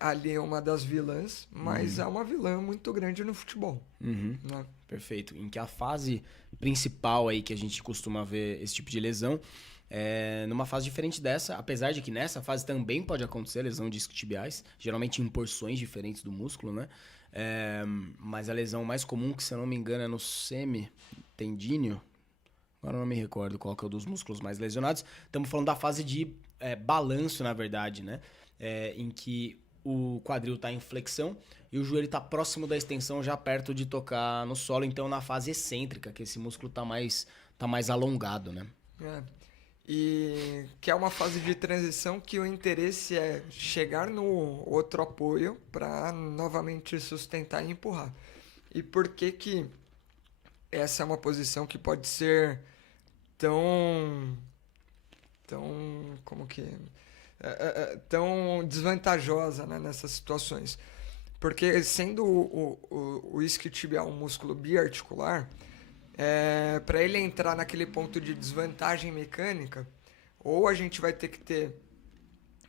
ali uma das vilãs, mas é uma vilã muito grande no futebol. Né? Perfeito. Em que a fase principal aí que a gente costuma ver esse tipo de lesão numa fase diferente dessa, apesar de que nessa fase também pode acontecer lesão de isquiotibiais, geralmente em porções diferentes do músculo, né? Mas a lesão mais comum, que se eu não me engano é no semitendíneo, agora eu não me recordo qual que é o dos músculos mais lesionados, estamos falando da fase de balanço, na verdade, né? Em que o quadril está em flexão e o joelho está próximo da extensão, já perto de tocar no solo, então na fase excêntrica, que esse músculo está mais alongado, né? E que é uma fase de transição que o interesse é chegar no outro apoio para novamente sustentar e empurrar. E por que essa é uma posição que pode ser tão desvantajosa, né, nessas situações? Porque sendo o isquiotibial um músculo biarticular, para ele entrar naquele ponto de desvantagem mecânica, ou a gente vai ter que ter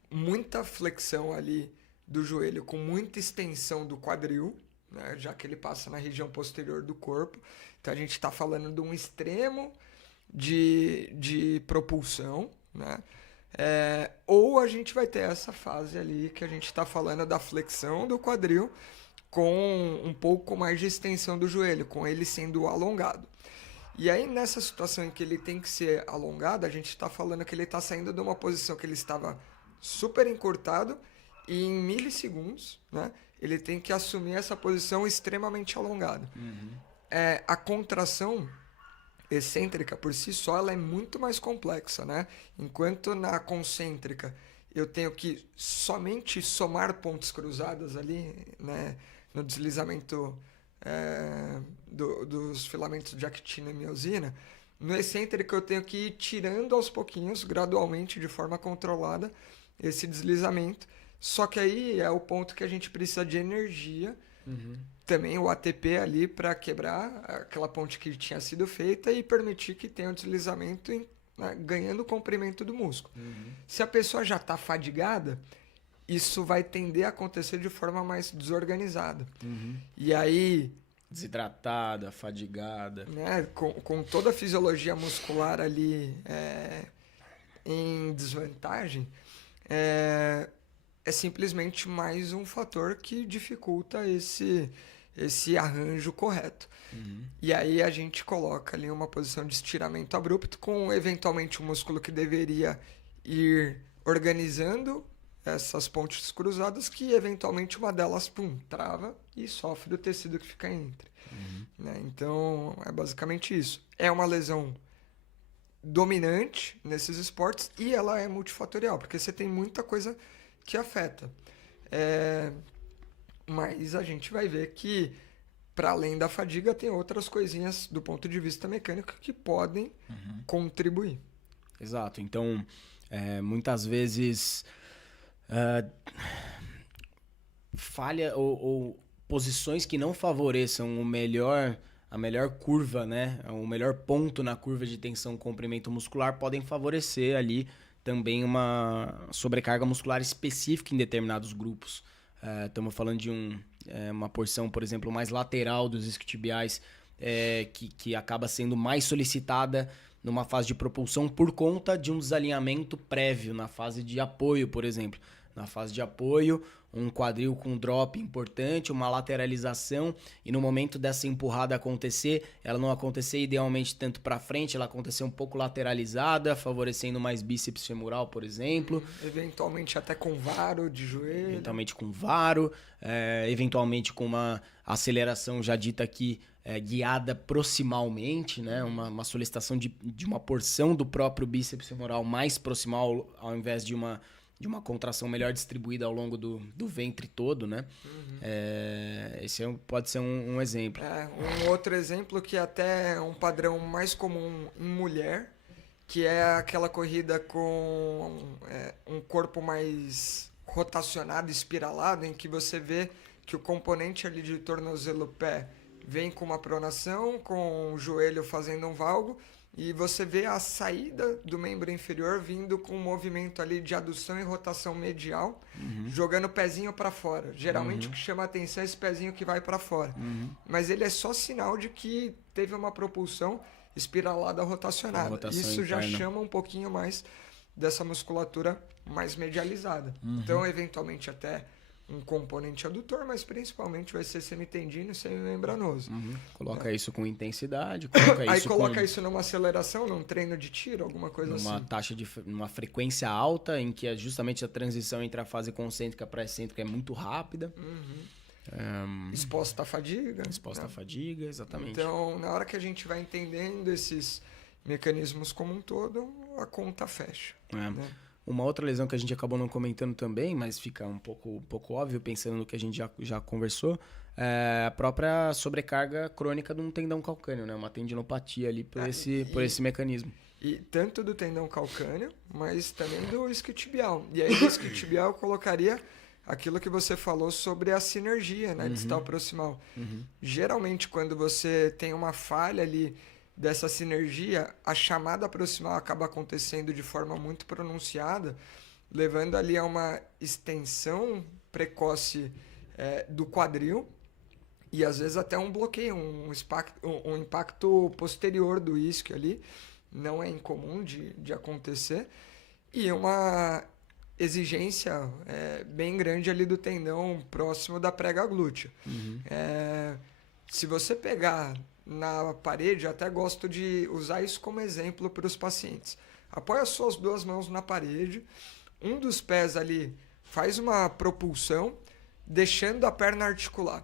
muita flexão ali do joelho com muita extensão do quadril, né, já que ele passa na região posterior do corpo. Então a gente está falando de um extremo de propulsão, né? Ou a gente vai ter essa fase ali que a gente está falando da flexão do quadril com um pouco mais de extensão do joelho, com ele sendo alongado. E aí nessa situação em que ele tem que ser alongado, a gente está falando que ele está saindo de uma posição que ele estava super encurtado e em milissegundos, né, ele tem que assumir essa posição extremamente alongada. A contração excêntrica, por si só, ela é muito mais complexa, né? Enquanto na concêntrica eu tenho que somente somar pontos cruzados ali, né, no deslizamento dos filamentos de actina e miosina, no excêntrico eu tenho que ir tirando aos pouquinhos, gradualmente, de forma controlada, esse deslizamento. Só que aí é o ponto que a gente precisa de energia, também o ATP ali para quebrar aquela ponte que tinha sido feita e permitir que tenha o deslizamento né, ganhando o comprimento do músculo. Se a pessoa já está fadigada, isso vai tender a acontecer de forma mais desorganizada. E aí... Desidratada, fadigada. Né, com toda a fisiologia muscular ali em desvantagem, é simplesmente mais um fator que dificulta esse arranjo correto. E aí a gente coloca ali uma posição de estiramento abrupto com eventualmente um músculo que deveria ir organizando essas pontes cruzadas, que eventualmente uma delas trava e sofre o tecido que fica entre. Né? Então é basicamente isso. É uma lesão dominante nesses esportes e ela é multifatorial, porque você tem muita coisa que afeta. Mas a gente vai ver que, para além da fadiga, tem outras coisinhas do ponto de vista mecânico que podem contribuir. Exato. Então, muitas vezes, falha ou posições que não favoreçam a melhor curva, né? O melhor ponto na curva de tensão comprimento muscular podem favorecer ali também uma sobrecarga muscular específica em determinados grupos. Estamos falando de uma porção, por exemplo, mais lateral dos isquiotibiais, que acaba sendo mais solicitada numa fase de propulsão por conta de um desalinhamento prévio na fase de apoio, por exemplo. Na fase de apoio, um quadril com drop importante, uma lateralização, e no momento dessa empurrada acontecer, ela não acontecer idealmente tanto para frente, ela acontecer um pouco lateralizada, favorecendo mais bíceps femoral, por exemplo. Eventualmente até com varo de joelho. Eventualmente com varo, eventualmente com uma aceleração já dita aqui, guiada proximalmente, né? Uma solicitação de uma porção do próprio bíceps femoral mais proximal, ao invés de uma contração melhor distribuída ao longo do ventre todo, né? Esse pode ser um exemplo. Um outro exemplo que até é um padrão mais comum em mulher, que é aquela corrida com um corpo mais rotacionado, espiralado, em que você vê que o componente ali de tornozelo-pé vem com uma pronação, com o joelho fazendo um valgo, e você vê a saída do membro inferior vindo com um movimento ali de adução e rotação medial, jogando o pezinho para fora. Geralmente o que chama a atenção é esse pezinho que vai para fora. Mas ele é só sinal de que teve uma propulsão espiralada rotacionada. Isso já chama um pouquinho mais dessa musculatura mais medializada. Então, eventualmente até um componente adutor, mas principalmente vai ser semitendino e semimembranoso. Coloca isso com intensidade, coloca isso numa aceleração, num treino de tiro, alguma coisa numa assim. Taxa numa frequência alta, em que justamente a transição entre a fase concêntrica para excêntrica é muito rápida. Exposta à fadiga. Exposta à fadiga, exatamente. Então, na hora que a gente vai entendendo esses mecanismos como um todo, a conta fecha. Né? Uma outra lesão que a gente acabou não comentando também, mas fica um pouco óbvio pensando no que a gente já conversou, é a própria sobrecarga crônica de um tendão calcâneo, né? Uma tendinopatia ali por esse mecanismo. E tanto do tendão calcâneo, mas também do isquiotibial. E aí do isquiotibial eu colocaria aquilo que você falou sobre a sinergia, né? Distal proximal. Geralmente quando você tem uma falha ali dessa sinergia, a chamada proximal acaba acontecendo de forma muito pronunciada, levando ali a uma extensão precoce do quadril e às vezes até um bloqueio, um impacto posterior do isquio ali, não é incomum de acontecer, e uma exigência bem grande ali do tendão próximo da prega glútea. Se você pegar na parede, eu até gosto de usar isso como exemplo para os pacientes. Apoia suas duas mãos na parede, um dos pés ali faz uma propulsão, deixando a perna articular.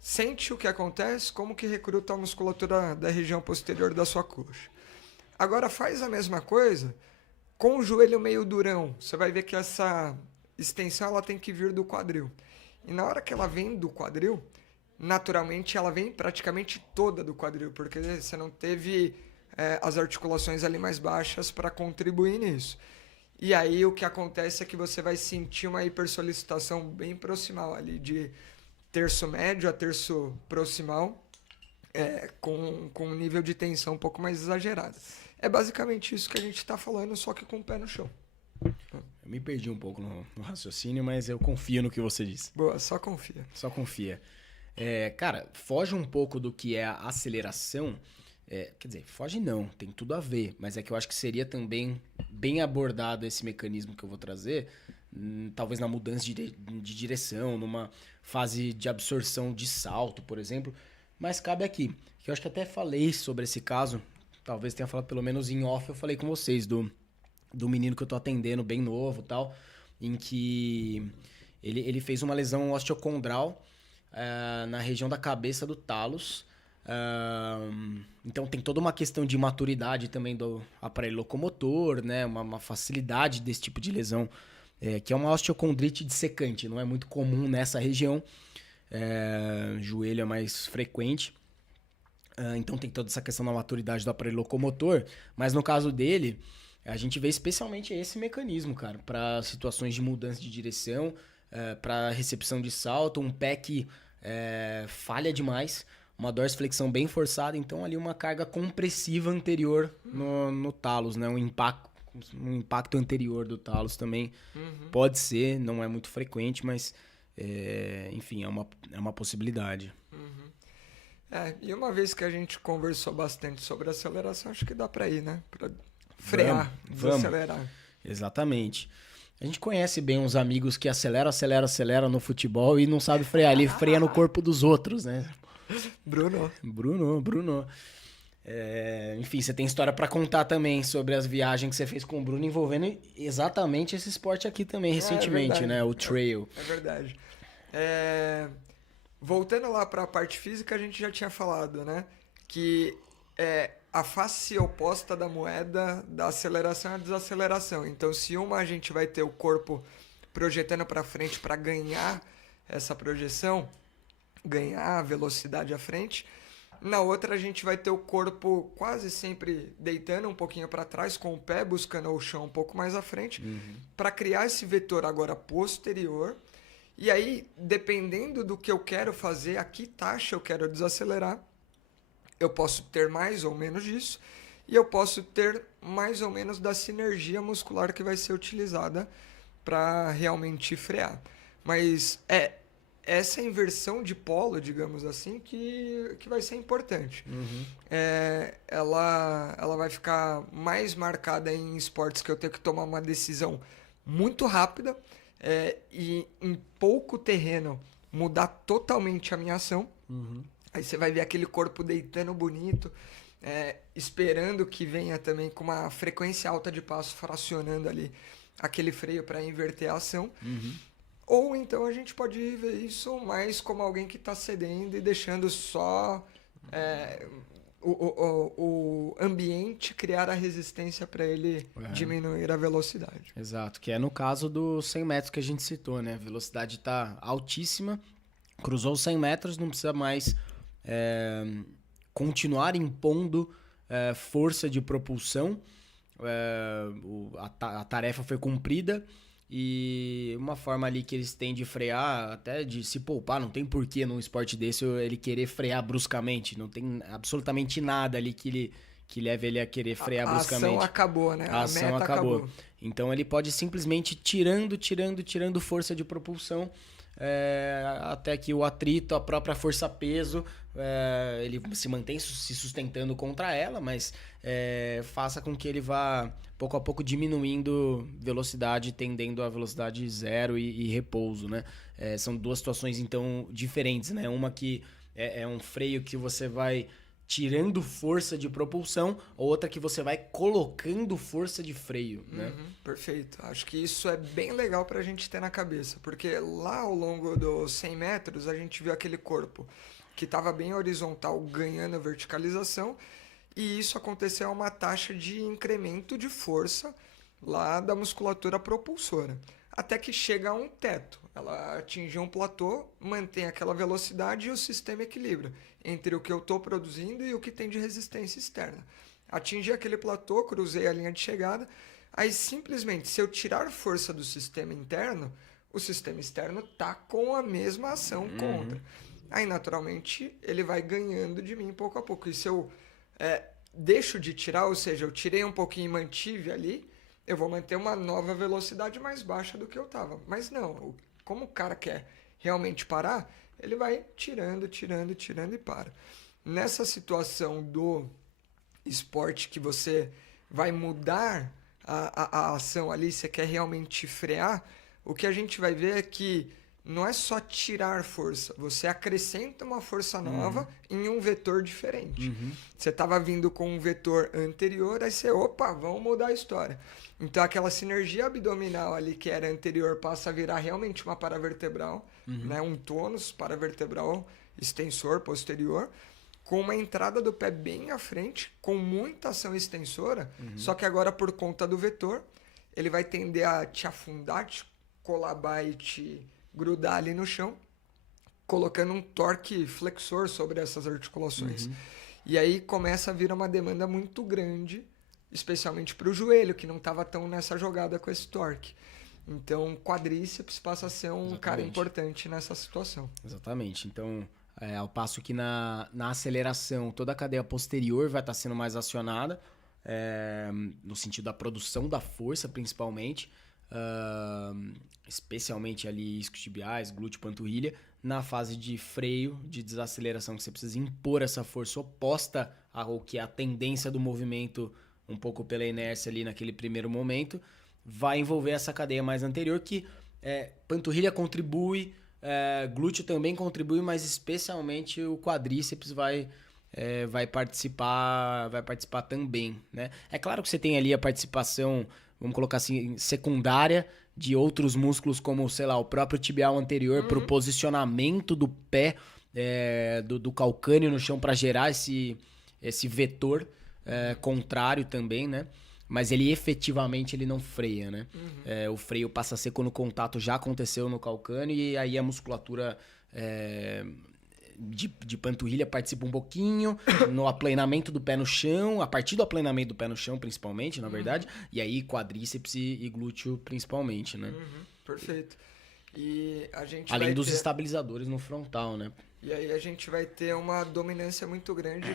Sente o que acontece, como que recruta a musculatura da região posterior da sua coxa. Agora faz a mesma coisa com o joelho meio durão. Você vai ver que essa extensão ela tem que vir do quadril. E na hora que ela vem do quadril, naturalmente ela vem praticamente toda do quadril, porque você não teve as articulações ali mais baixas para contribuir nisso. E aí o que acontece é que você vai sentir uma hipersolicitação bem proximal ali, de terço médio a terço proximal, com um nível de tensão um pouco mais exagerado. É basicamente isso que a gente está falando, só que com o pé no chão. Eu me perdi um pouco no raciocínio, mas eu confio no que você disse. Boa, só confia. Só confia. Cara, foge um pouco do que é a aceleração. Quer dizer, foge não, tem tudo a ver. Mas é que eu acho que seria também bem abordado esse mecanismo que eu vou trazer, talvez na mudança de direção, numa fase de absorção de salto, por exemplo. Mas cabe aqui, que eu acho que até falei sobre esse caso, talvez tenha falado pelo menos em off, eu falei com vocês, do menino que eu tô atendendo, bem novo e tal, em que ele fez uma lesão osteocondral na região da cabeça do talos. Então tem toda uma questão de maturidade também do aparelho locomotor, né? Uma facilidade desse tipo de lesão, que é uma osteocondrite dissecante, não é muito comum nessa região. Joelho é mais frequente. Então tem toda essa questão da maturidade do aparelho locomotor, mas no caso dele, a gente vê especialmente esse mecanismo, cara, para situações de mudança de direção, para recepção de salto, um pé que falha demais, uma dorsiflexão bem forçada, então ali uma carga compressiva anterior no talos, né? Um impacto anterior do talos também pode ser, não é muito frequente, mas enfim, é uma possibilidade. E uma vez que a gente conversou bastante sobre aceleração, acho que dá para ir, né? Para frear, desacelerar. Exatamente. A gente conhece bem uns amigos que acelera no futebol e não sabe frear. Ele freia no corpo dos outros, né? Bruno. Enfim, você tem história pra contar também sobre as viagens que você fez com o Bruno envolvendo exatamente esse esporte aqui também recentemente, né? O trail. É verdade. Voltando lá para a parte física, a gente já tinha falado, né? Que a face oposta da moeda da aceleração é a desaceleração. Então, se uma a gente vai ter o corpo projetando para frente para ganhar essa projeção, ganhar a velocidade à frente, na outra a gente vai ter o corpo quase sempre deitando um pouquinho para trás, com o pé buscando o chão um pouco mais à frente, para criar esse vetor agora posterior. E aí, dependendo do que eu quero fazer, a que taxa eu quero desacelerar, eu posso ter mais ou menos disso, e eu posso ter mais ou menos da sinergia muscular que vai ser utilizada para realmente frear. Mas essa inversão de polo, digamos assim, que vai ser importante. Ela vai ficar mais marcada em esportes que eu tenho que tomar uma decisão muito rápida, e em pouco terreno mudar totalmente a minha ação. Aí você vai ver aquele corpo deitando bonito, esperando que venha também com uma frequência alta de passo, fracionando ali aquele freio para inverter a ação. Ou então a gente pode ver isso mais como alguém que está cedendo e deixando só o ambiente criar a resistência para ele diminuir a velocidade. Exato, que é no caso dos 100 metros que a gente citou, né? A velocidade está altíssima, cruzou os 100 metros, não precisa mais continuar impondo força de propulsão. A tarefa foi cumprida. E uma forma ali que eles têm de frear, até de se poupar, não tem porquê num esporte desse ele querer frear bruscamente. Não tem absolutamente nada ali que leve ele a querer frear bruscamente. A ação acabou, né? A ação meta acabou. Então ele pode simplesmente tirando força de propulsão, até que o atrito, a própria força-peso, ele se mantém se sustentando contra ela, mas faça com que ele vá pouco a pouco diminuindo velocidade, tendendo a velocidade zero e repouso, né? São duas situações, então, diferentes, né? Uma que é um freio que você vai tirando força de propulsão, outra que você vai colocando força de freio, né? Perfeito. Acho que isso é bem legal pra gente ter na cabeça, porque lá ao longo dos 100 metros a gente viu aquele corpo que estava bem horizontal ganhando verticalização, e isso aconteceu a uma taxa de incremento de força lá da musculatura propulsora, até que chega a um teto. Ela atinge um platô, mantém aquela velocidade e o sistema equilibra entre o que eu estou produzindo e o que tem de resistência externa. Atingi aquele platô, cruzei a linha de chegada, aí simplesmente, se eu tirar força do sistema interno, o sistema externo está com a mesma ação contra. Aí, naturalmente, ele vai ganhando de mim pouco a pouco. E se eu deixo de tirar, ou seja, eu tirei um pouquinho e mantive ali, eu vou manter uma nova velocidade mais baixa do que eu estava. Mas não, como o cara quer realmente parar, ele vai tirando e para. Nessa situação do esporte que você vai mudar a ação ali, você quer realmente frear, o que a gente vai ver é que não é só tirar força, você acrescenta uma força nova em um vetor diferente. Você estava vindo com um vetor anterior, aí você, opa, vamos mudar a história. Então aquela sinergia abdominal ali que era anterior passa a virar realmente uma paravertebral, né? Um tônus paravertebral extensor posterior, com uma entrada do pé bem à frente, com muita ação extensora, só que agora por conta do vetor, ele vai tender a te afundar, te colabar e te grudar ali no chão, colocando um torque flexor sobre essas articulações. E aí começa a vir uma demanda muito grande, especialmente para o joelho, que não estava tão nessa jogada com esse torque. Então, quadríceps passa a ser um cara importante nessa situação. Exatamente. Então, ao passo que na aceleração, toda a cadeia posterior vai estar sendo mais acionada, no sentido da produção da força, principalmente, especialmente ali isquiotibiais, glúteo, panturrilha. Na fase de freio, de desaceleração, que você precisa impor essa força oposta ao que é a tendência do movimento, um pouco pela inércia ali naquele primeiro momento, vai envolver essa cadeia mais anterior, que panturrilha contribui, glúteo também contribui, mas especialmente o quadríceps vai participar também, né? É claro que você tem ali a participação, vamos colocar assim, secundária de outros músculos, como, sei lá, o próprio tibial anterior, para o posicionamento do pé, do calcâneo no chão, para gerar esse vetor contrário também, né? Mas ele efetivamente ele não freia, né? O freio passa a ser quando o contato já aconteceu no calcâneo, e aí a musculatura de panturrilha participa um pouquinho no aplanamento do pé no chão, a partir do aplanamento do pé no chão, principalmente, na verdade, e aí quadríceps e glúteo principalmente, né? Perfeito. E a gente além dos estabilizadores no frontal, né? E aí a gente vai ter uma dominância muito grande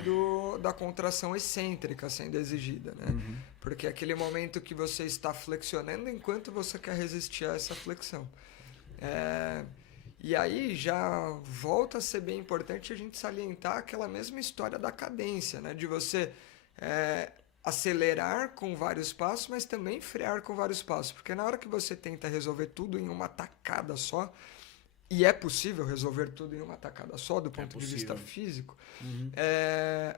da contração excêntrica sendo exigida, né? Porque é aquele momento que você está flexionando enquanto você quer resistir a essa flexão. E aí já volta a ser bem importante a gente salientar aquela mesma história da cadência, né? De você acelerar com vários passos, mas também frear com vários passos. Porque na hora que você tenta resolver tudo em uma tacada só, e é possível resolver tudo em uma tacada só, do ponto de vista físico.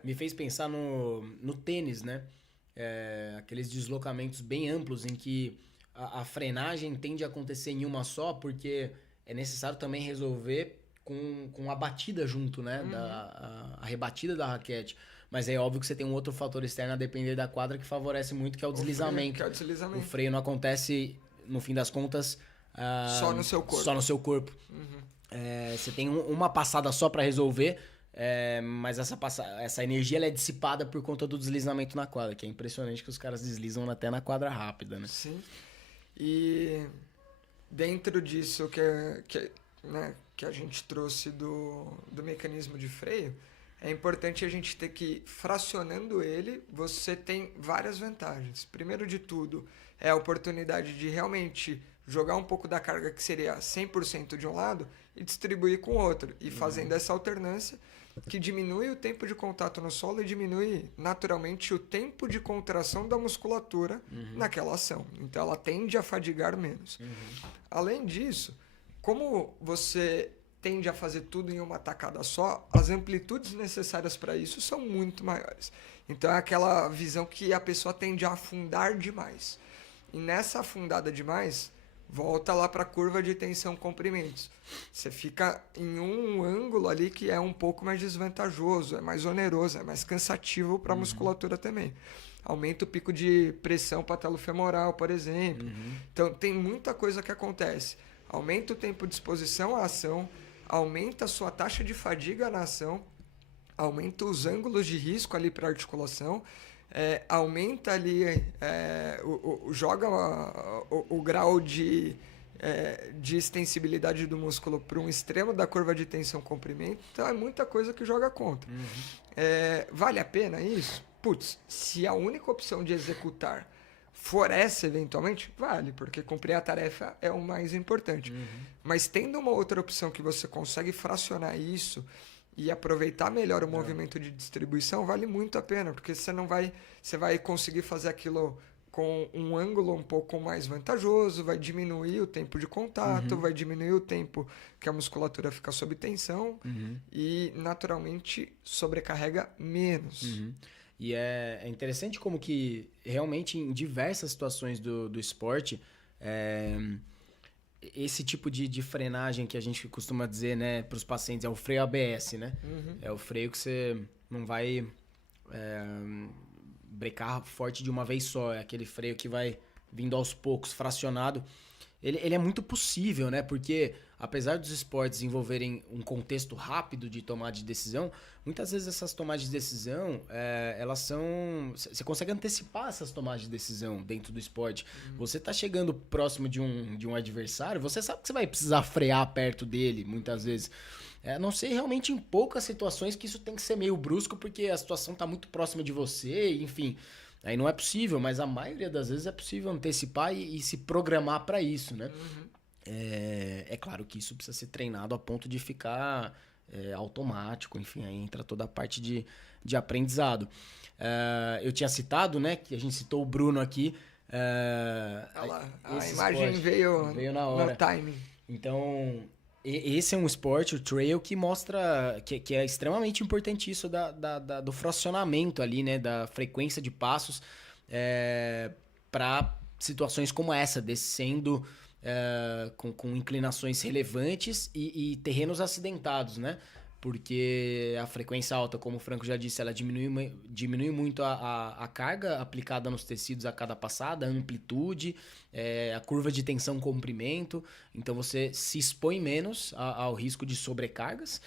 Me fez pensar no tênis, né? Aqueles deslocamentos bem amplos em que a frenagem tende a acontecer em uma só, porque é necessário também resolver com a batida junto, né? A rebatida da raquete. Mas é óbvio que você tem um outro fator externo a depender da quadra que favorece muito, que é o deslizamento. O freio não acontece, no fim das contas, só no seu corpo. Só no seu corpo. Você tem uma passada só para resolver, mas essa energia ela é dissipada por conta do deslizamento na quadra, que é impressionante que os caras deslizam até na quadra rápida, né? Sim. E dentro disso que a gente trouxe do mecanismo de freio, é importante a gente ter que, fracionando ele, você tem várias vantagens. Primeiro de tudo, é a oportunidade de realmente jogar um pouco da carga que seria 100% de um lado e distribuir com o outro. E fazendo essa alternância, que diminui o tempo de contato no solo e diminui naturalmente o tempo de contração da musculatura naquela ação. Então ela tende a fadigar menos. Além disso, como você tende a fazer tudo em uma tacada só, as amplitudes necessárias para isso são muito maiores. Então é aquela visão que a pessoa tende a afundar demais. E nessa afundada demais, volta lá para a curva de tensão-comprimentos. Você fica em um ângulo ali que é um pouco mais desvantajoso, é mais oneroso, é mais cansativo para a musculatura também. Aumenta o pico de pressão patelofemoral, por exemplo. Então tem muita coisa que acontece. Aumenta o tempo de exposição à ação, aumenta a sua taxa de fadiga na ação, aumenta os ângulos de risco ali para a articulação, aumenta ali, joga o grau de extensibilidade do músculo para um extremo da curva de tensão-comprimento. Então é muita coisa que joga contra. Vale a pena isso? Putz, se a única opção de executar for essa eventualmente, vale, porque cumprir a tarefa é o mais importante. Mas tendo uma outra opção que você consegue fracionar isso e aproveitar melhor o movimento de distribuição, vale muito a pena, porque você vai conseguir fazer aquilo com um ângulo um pouco mais vantajoso, vai diminuir o tempo de contato, vai diminuir o tempo que a musculatura fica sob tensão e, naturalmente, sobrecarrega menos. E é interessante como que realmente em diversas situações do esporte, esse tipo de frenagem que a gente costuma dizer, né, para os pacientes é o freio ABS, né? É o freio que você não vai brecar forte de uma vez só, é aquele freio que vai vindo aos poucos, fracionado. Ele é muito possível, né? Porque apesar dos esportes envolverem um contexto rápido de tomada de decisão, muitas vezes essas tomadas de decisão, elas são... Você consegue antecipar essas tomadas de decisão dentro do esporte. Você tá chegando próximo de um adversário, você sabe que você vai precisar frear perto dele, muitas vezes. A não ser realmente em poucas situações que isso tem que ser meio brusco, porque a situação tá muito próxima de você, enfim... Aí não é possível, mas a maioria das vezes é possível antecipar e se programar para isso, né? É claro que isso precisa ser treinado a ponto de ficar automático, enfim, aí entra toda a parte de aprendizado. Eu tinha citado, né, que a gente citou o Bruno aqui. Olha lá, a imagem veio na hora. No timing. Então... Esse é um esporte, o trail, que mostra que é extremamente importante isso do fracionamento ali, né? Da frequência de passos para situações como essa, descendo com inclinações relevantes e terrenos acidentados, né? Porque a frequência alta, como o Franco já disse, ela diminui muito a carga aplicada nos tecidos a cada passada, a amplitude, a curva de tensão-comprimento. Então, você se expõe menos ao risco de sobrecargas.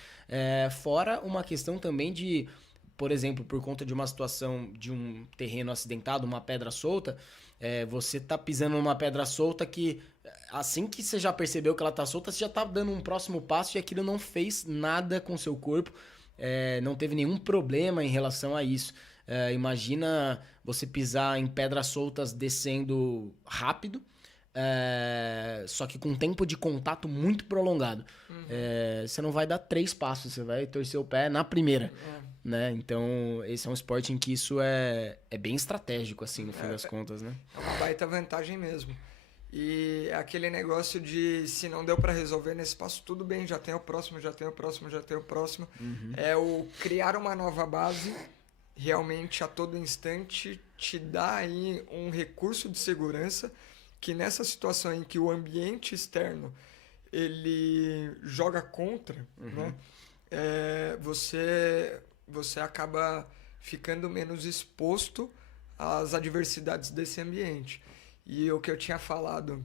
Fora uma questão também de, por exemplo, por conta de uma situação de um terreno acidentado, uma pedra solta, você tá pisando numa pedra solta que, assim que você já percebeu que ela tá solta, você já tá dando um próximo passo e aquilo não fez nada com o seu corpo, não teve nenhum problema em relação a isso. Imagina você pisar em pedras soltas descendo rápido, só que com um tempo de contato muito prolongado. Você não vai dar 3 passos, você vai torcer o pé na primeira. Né? Então, esse é um esporte em que isso é bem estratégico, assim, no fim das contas, né? É uma baita vantagem mesmo. E é aquele negócio de, se não deu para resolver nesse passo, tudo bem, já tem o próximo, já tem o próximo, já tem o próximo. É o criar uma nova base, realmente a todo instante, te dá aí um recurso de segurança que nessa situação em que o ambiente externo ele joga contra, né? Você acaba ficando menos exposto às adversidades desse ambiente. E o que eu tinha falado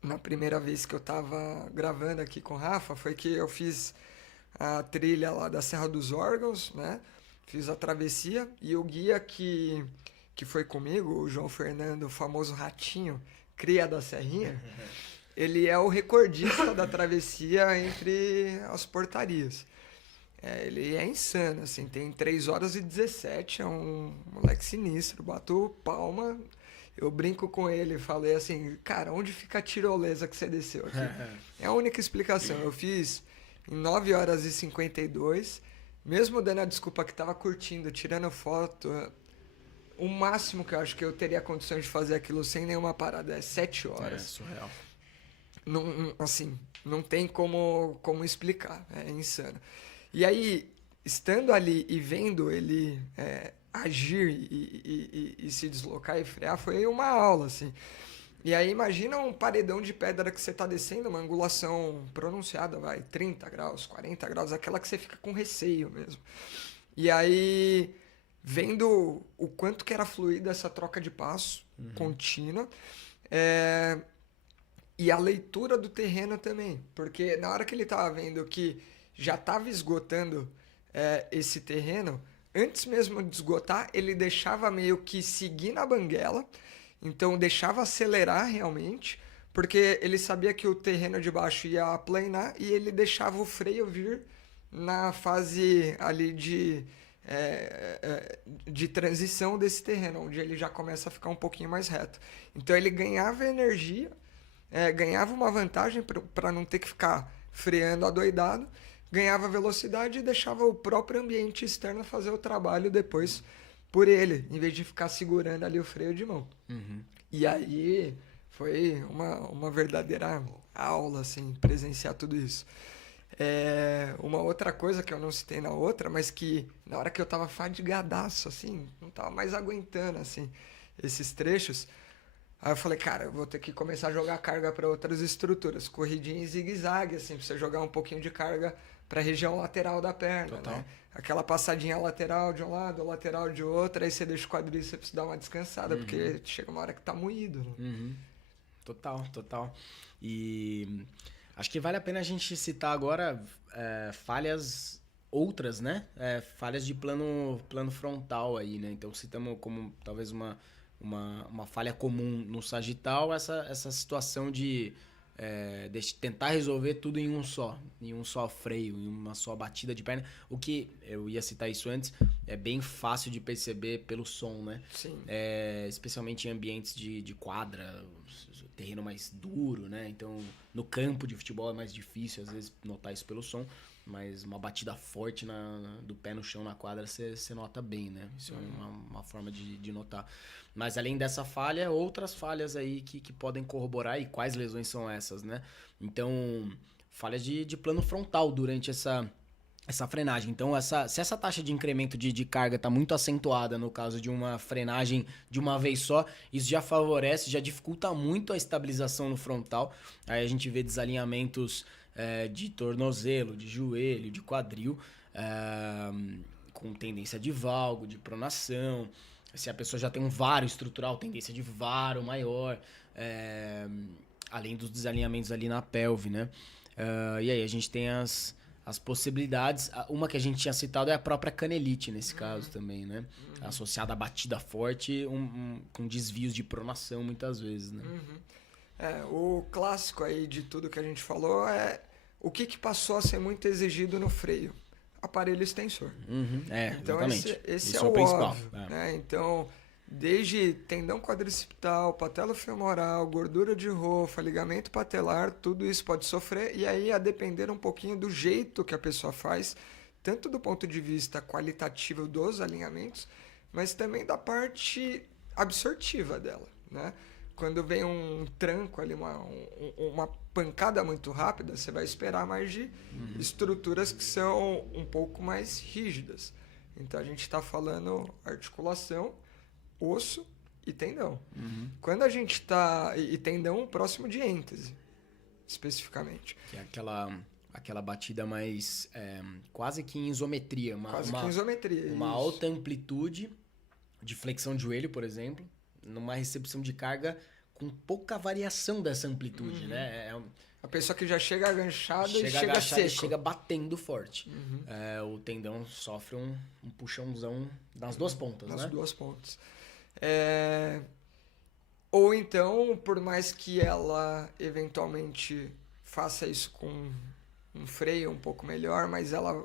na primeira vez que eu estava gravando aqui com o Rafa foi que eu fiz a trilha lá da Serra dos Órgãos, né? Fiz a travessia e o guia que foi comigo, o João Fernando, o famoso Ratinho, cria da Serrinha, ele é o recordista da travessia entre as portarias. Ele é insano, assim, tem 3 horas e 17, é um moleque sinistro, bato palma, eu brinco com ele, falei assim, cara, onde fica a tirolesa que você desceu aqui? É a única explicação, eu fiz em 9 horas e 52, mesmo dando a desculpa que tava curtindo, tirando foto, o máximo que eu acho que eu teria condições de fazer aquilo sem nenhuma parada é 7 horas. Surreal. assim, não tem como explicar, é insano. E aí, estando ali e vendo ele agir e se deslocar e frear, foi uma aula, assim. E aí imagina um paredão de pedra que você tá descendo, uma angulação pronunciada, vai, 30 graus, 40 graus, aquela que você fica com receio mesmo. E aí, vendo o quanto que era fluida essa troca de passo contínua, e a leitura do terreno também, porque na hora que ele tava vendo que já tava esgotando esse terreno, antes mesmo de esgotar, ele deixava meio que seguir na banguela, então deixava acelerar realmente, porque ele sabia que o terreno de baixo ia aplanar e ele deixava o freio vir na fase ali de transição desse terreno, onde ele já começa a ficar um pouquinho mais reto. Então ele ganhava energia, ganhava uma vantagem para não ter que ficar freando adoidado, ganhava velocidade e deixava o próprio ambiente externo fazer o trabalho depois por ele, em vez de ficar segurando ali o freio de mão. E aí foi uma verdadeira aula, assim, presenciar tudo isso. Uma outra coisa que eu não citei na outra, mas que na hora que eu tava fadigadaço, assim, não tava mais aguentando, assim, esses trechos, aí eu falei, cara, eu vou ter que começar a jogar carga para outras estruturas, corridinha em zigue-zague, assim, pra você jogar um pouquinho de carga para a região lateral da perna, né? Aquela passadinha lateral de um lado, lateral de outro, aí você deixa o quadríceps dar uma descansada, porque chega uma hora que tá moído. Né? Total. E acho que vale a pena a gente citar agora falhas outras, né? Falhas de plano frontal aí, né? Então citamos como talvez uma falha comum no sagital, essa situação de tentar resolver tudo em um só freio, em uma só batida de perna. O que, eu ia citar isso antes, é bem fácil de perceber pelo som, né? Sim. Especialmente em ambientes de quadra, terreno mais duro, né? Então, no campo de futebol é mais difícil, às vezes, notar isso pelo som. Mas uma batida forte do pé no chão na quadra, você nota bem, né? Isso é uma forma de notar. Mas além dessa falha, outras falhas aí que podem corroborar. E quais lesões são essas, né? Então, falhas de plano frontal durante essa frenagem. Então, se essa taxa de incremento de carga está muito acentuada no caso de uma frenagem de uma vez só, isso já favorece, já dificulta muito a estabilização no frontal. Aí a gente vê desalinhamentos de tornozelo, de joelho, de quadril, com tendência de valgo, de pronação. Se a pessoa já tem um varo estrutural, tendência de varo maior, além dos desalinhamentos ali na pelve, né? E aí a gente tem as possibilidades. Uma que a gente tinha citado é a própria canelite nesse caso também, né? Associada à batida forte, com desvios de pronação muitas vezes, né? O clássico aí de tudo que a gente falou é o que passou a ser muito exigido no freio. Aparelho extensor. Então exatamente. Esse isso é o principal. óbvio, né? Então, desde tendão quadricipital, patelofemoral, gordura de rofa, ligamento patelar, tudo isso pode sofrer. E aí, a depender um pouquinho do jeito que a pessoa faz, tanto do ponto de vista qualitativo dos alinhamentos, mas também da parte absortiva dela, né? Quando vem um tranco ali, uma pancada muito rápida, você vai esperar mais de estruturas que são um pouco mais rígidas. Então a gente está falando articulação, osso e tendão. Quando a gente está... E tendão próximo de êntese, especificamente. Que é aquela batida mais... quase que em isometria. Quase que em isometria, uma alta amplitude de flexão de joelho, por exemplo, numa recepção de carga com pouca variação dessa amplitude, né? A pessoa que já chega agachada e chega seco. Chega batendo forte. O tendão sofre um puxãozão nas duas pontas, né? Nas duas pontas. Ou então, por mais que ela eventualmente faça isso com um freio um pouco melhor, mas ela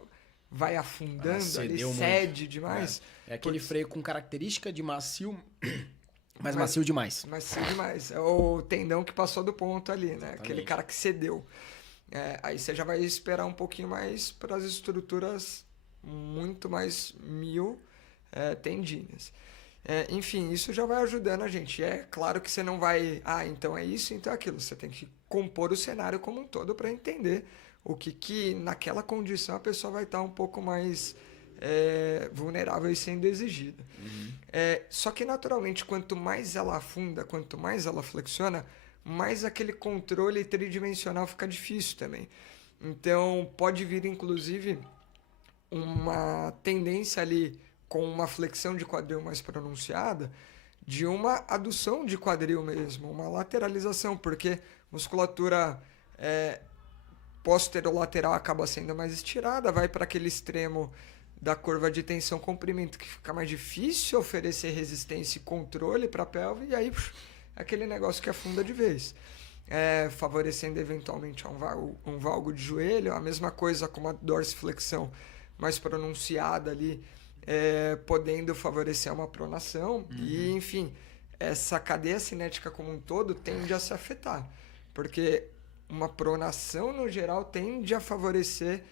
vai afundando, ali cede demais. É aquele freio com característica de macio... Mas macio demais. Macio demais. É o tendão que passou do ponto ali, né? Exatamente. Aquele cara que cedeu. Aí você já vai esperar um pouquinho mais para as estruturas muito mais tendíneas. Enfim, isso já vai ajudando a gente. É claro que você não vai, então é isso, então é aquilo. Você tem que compor o cenário como um todo para entender o que naquela condição a pessoa vai estar um pouco mais vulnerável e sendo exigida. Só que naturalmente, quanto mais ela afunda, quanto mais ela flexiona, mais aquele controle tridimensional fica difícil também. Então pode vir inclusive uma tendência ali com uma flexão de quadril mais pronunciada, de uma adução de quadril mesmo, uma lateralização, porque musculatura posterolateral acaba sendo mais estirada, vai para aquele extremo da curva de tensão-comprimento, que fica mais difícil oferecer resistência e controle para a pelve, e aí aquele negócio que afunda de vez. Favorecendo eventualmente um valgo de joelho, a mesma coisa com uma dorsiflexão mais pronunciada ali, podendo favorecer uma pronação. E, enfim, essa cadeia cinética como um todo tende a se afetar, porque uma pronação, no geral, tende a favorecer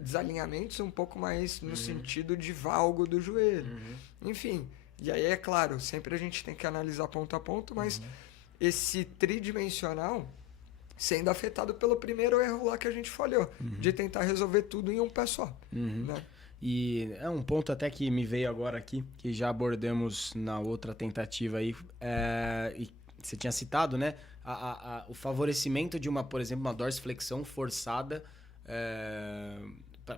desalinhamentos um pouco mais no sentido de valgo do joelho. Enfim, e aí é claro, sempre a gente tem que analisar ponto a ponto, mas esse tridimensional sendo afetado pelo primeiro erro lá que a gente falhou, de tentar resolver tudo em um pé só. Né? E é um ponto até que me veio agora aqui, que já abordamos na outra tentativa aí, e você tinha citado, né? O favorecimento de por exemplo, uma dorsiflexão forçada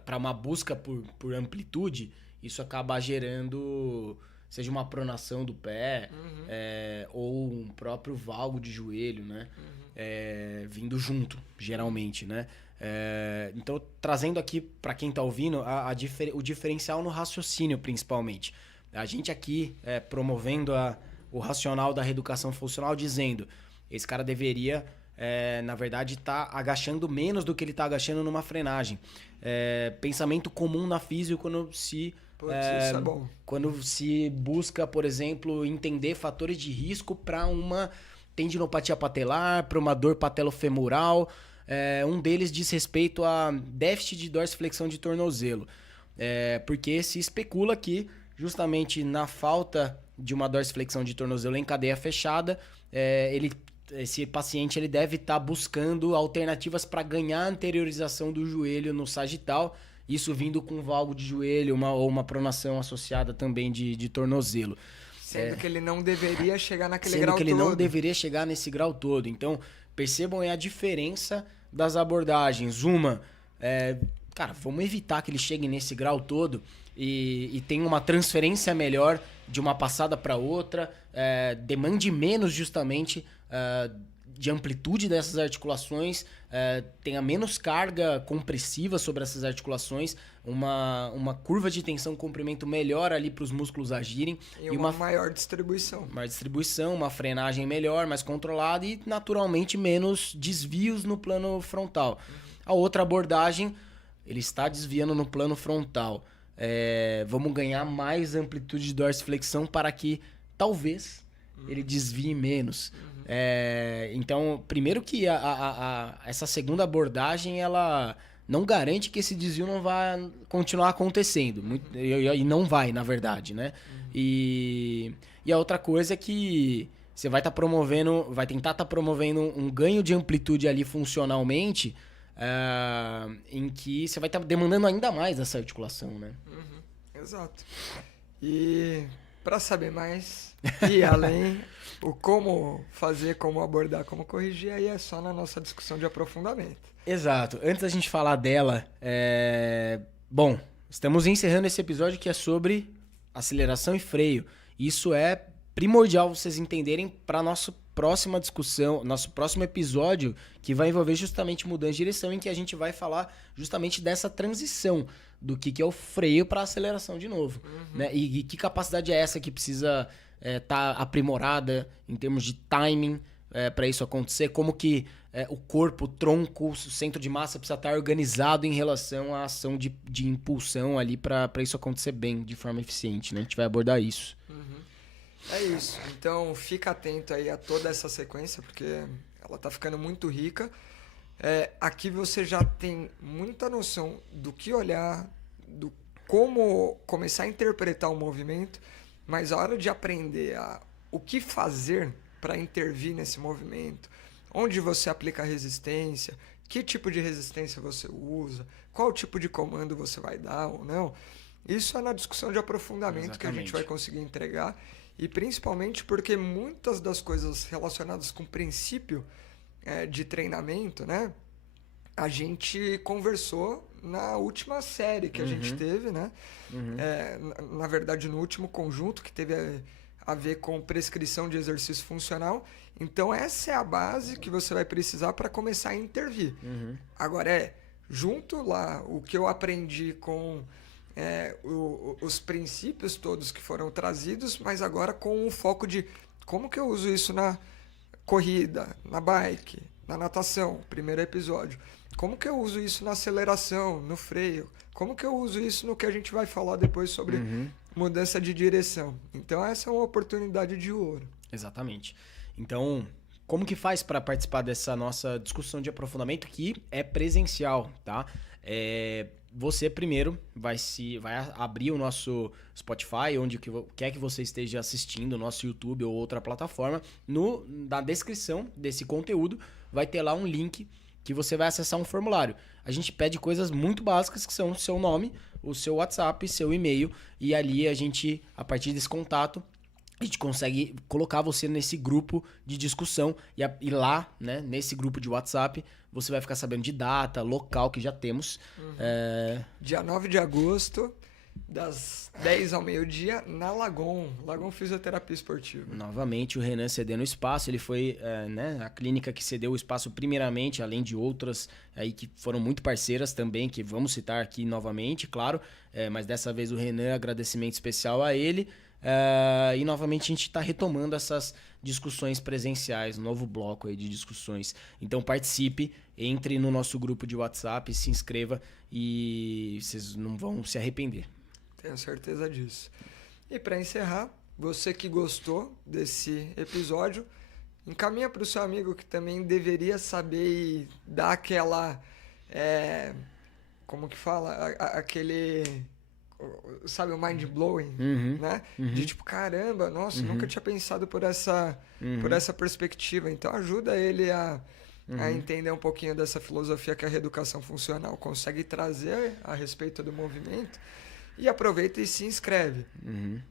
para uma busca por amplitude, isso acaba gerando, seja uma pronação do pé, ou um próprio valgo de joelho, né? Vindo junto, geralmente, né? Então, trazendo aqui para quem está ouvindo o diferencial no raciocínio, principalmente. A gente aqui promovendo o racional da reeducação funcional, dizendo esse cara deveria, na verdade, estar agachando menos do que ele está agachando numa frenagem. Pensamento comum na física quando se... Putz, isso é bom. Quando se busca, por exemplo, entender fatores de risco para uma tendinopatia patelar, para uma dor patelofemoral. Um deles diz respeito a déficit de dorsiflexão de tornozelo. Porque se especula que, justamente na falta de uma dorsiflexão de tornozelo em cadeia fechada, esse paciente ele deve estar buscando alternativas para ganhar a anteriorização do joelho no sagital, isso vindo com valgo de joelho ou uma pronação associada também de tornozelo. Sendo que ele não deveria chegar naquele grau todo. Sendo que ele não deveria chegar nesse grau todo. Então, percebam aí a diferença das abordagens. Cara, vamos evitar que ele chegue nesse grau todo e tenha uma transferência melhor de uma passada para outra, demande menos justamente de amplitude dessas articulações, tenha menos carga compressiva sobre essas articulações, uma curva de tensão-comprimento melhor ali para os músculos agirem. E uma maior distribuição. Maior distribuição, uma frenagem melhor, mais controlada e, naturalmente, menos desvios no plano frontal. A outra abordagem, ele está desviando no plano frontal. Vamos ganhar mais amplitude de dorsiflexão para que, talvez, ele desvie menos. Então, primeiro que essa segunda abordagem, ela não garante que esse desvio não vai continuar acontecendo. E não vai, na verdade, né? E a outra coisa é que você vai tentar estar promovendo um ganho de amplitude ali funcionalmente, em que você vai estar demandando ainda mais dessa articulação, né? Exato. E para saber mais e além, o como fazer, como abordar, como corrigir, aí é só na nossa discussão de aprofundamento. Exato. Antes da gente falar dela, bom, estamos encerrando esse episódio que é sobre aceleração e freio. Isso é primordial vocês entenderem para nossa próxima discussão, nosso próximo episódio, que vai envolver justamente mudança de direção, em que a gente vai falar justamente dessa transição do que é o freio para aceleração de novo. Né? E que capacidade é essa que precisa estar aprimorada em termos de timing para isso acontecer, como que o corpo, o tronco, o centro de massa precisa estar organizado em relação à ação de impulsão ali para isso acontecer bem, de forma eficiente. Né? A gente vai abordar isso. É isso. Então, fica atento aí a toda essa sequência, porque ela tá ficando muito rica. Aqui você já tem muita noção do que olhar, do como começar a interpretar o movimento. Mas a hora de aprender o que fazer para intervir nesse movimento, onde você aplica a resistência, que tipo de resistência você usa, qual tipo de comando você vai dar ou não, isso é na discussão de aprofundamento que a gente vai conseguir entregar, e principalmente porque muitas das coisas relacionadas com o princípio de treinamento, né, a gente conversou na última série que a gente teve, né? Na verdade, no último conjunto que teve a ver com prescrição de exercício funcional. Então, essa é a base que você vai precisar para começar a intervir. Agora, junto lá, o que eu aprendi com os princípios todos que foram trazidos, mas agora com o foco de como que eu uso isso na corrida, na bike, na natação, primeiro episódio. Como que eu uso isso na aceleração, no freio? Como que eu uso isso no que a gente vai falar depois sobre mudança de direção? Então, essa é uma oportunidade de ouro. Exatamente. Então, como que faz para participar dessa nossa discussão de aprofundamento que é presencial, tá? Você primeiro vai abrir o nosso Spotify, onde quer que você esteja assistindo, nosso YouTube ou outra plataforma. Na descrição desse conteúdo vai ter lá um link que você vai acessar um formulário. A gente pede coisas muito básicas, que são o seu nome, o seu WhatsApp, seu e-mail, e ali a partir desse contato, a gente consegue colocar você nesse grupo de discussão, e lá, né, nesse grupo de WhatsApp, você vai ficar sabendo de data, local, que já temos. Dia 9 de agosto, das 10 ao meio-dia, na Lagon Fisioterapia Esportiva. Novamente, o Renan cedendo espaço. Ele foi a clínica que cedeu o espaço primeiramente, além de outras aí que foram muito parceiras também, que vamos citar aqui novamente, claro. Mas dessa vez o Renan, agradecimento especial a ele. E novamente a gente está retomando essas discussões presenciais, um novo bloco aí de discussões. Então participe, entre no nosso grupo de WhatsApp, se inscreva e vocês não vão se arrepender. Tenho certeza disso. E para encerrar, você que gostou desse episódio, encaminha para o seu amigo que também deveria saber e dar aquela... como que fala? Aquele... Sabe, o mind blowing, né? De tipo, caramba, nossa, nunca tinha pensado por essa perspectiva. Então ajuda ele a entender um pouquinho dessa filosofia que a reeducação funcional consegue trazer a respeito do movimento. E aproveita e se inscreve.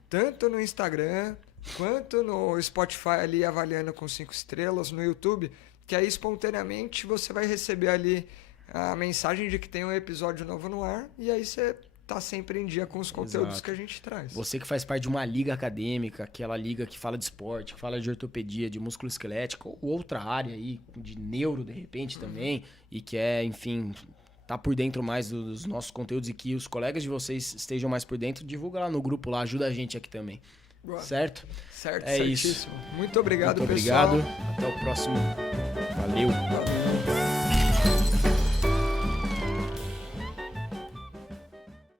Tanto no Instagram, quanto no Spotify ali avaliando com 5 estrelas, no YouTube, que aí espontaneamente você vai receber ali a mensagem de que tem um episódio novo no ar, e aí você tá sempre em dia com os conteúdos que a gente traz. Você que faz parte de uma liga acadêmica, aquela liga que fala de esporte, que fala de ortopedia, de músculo esquelético, ou outra área aí, de neuro de repente também, e que enfim, tá por dentro mais dos nossos conteúdos e que os colegas de vocês estejam mais por dentro, divulga lá no grupo lá, ajuda a gente aqui também. Boa. Certo? Certo, é certíssimo. Isso. Muito obrigado, Muito pessoal. obrigado. Até o próximo. Valeu.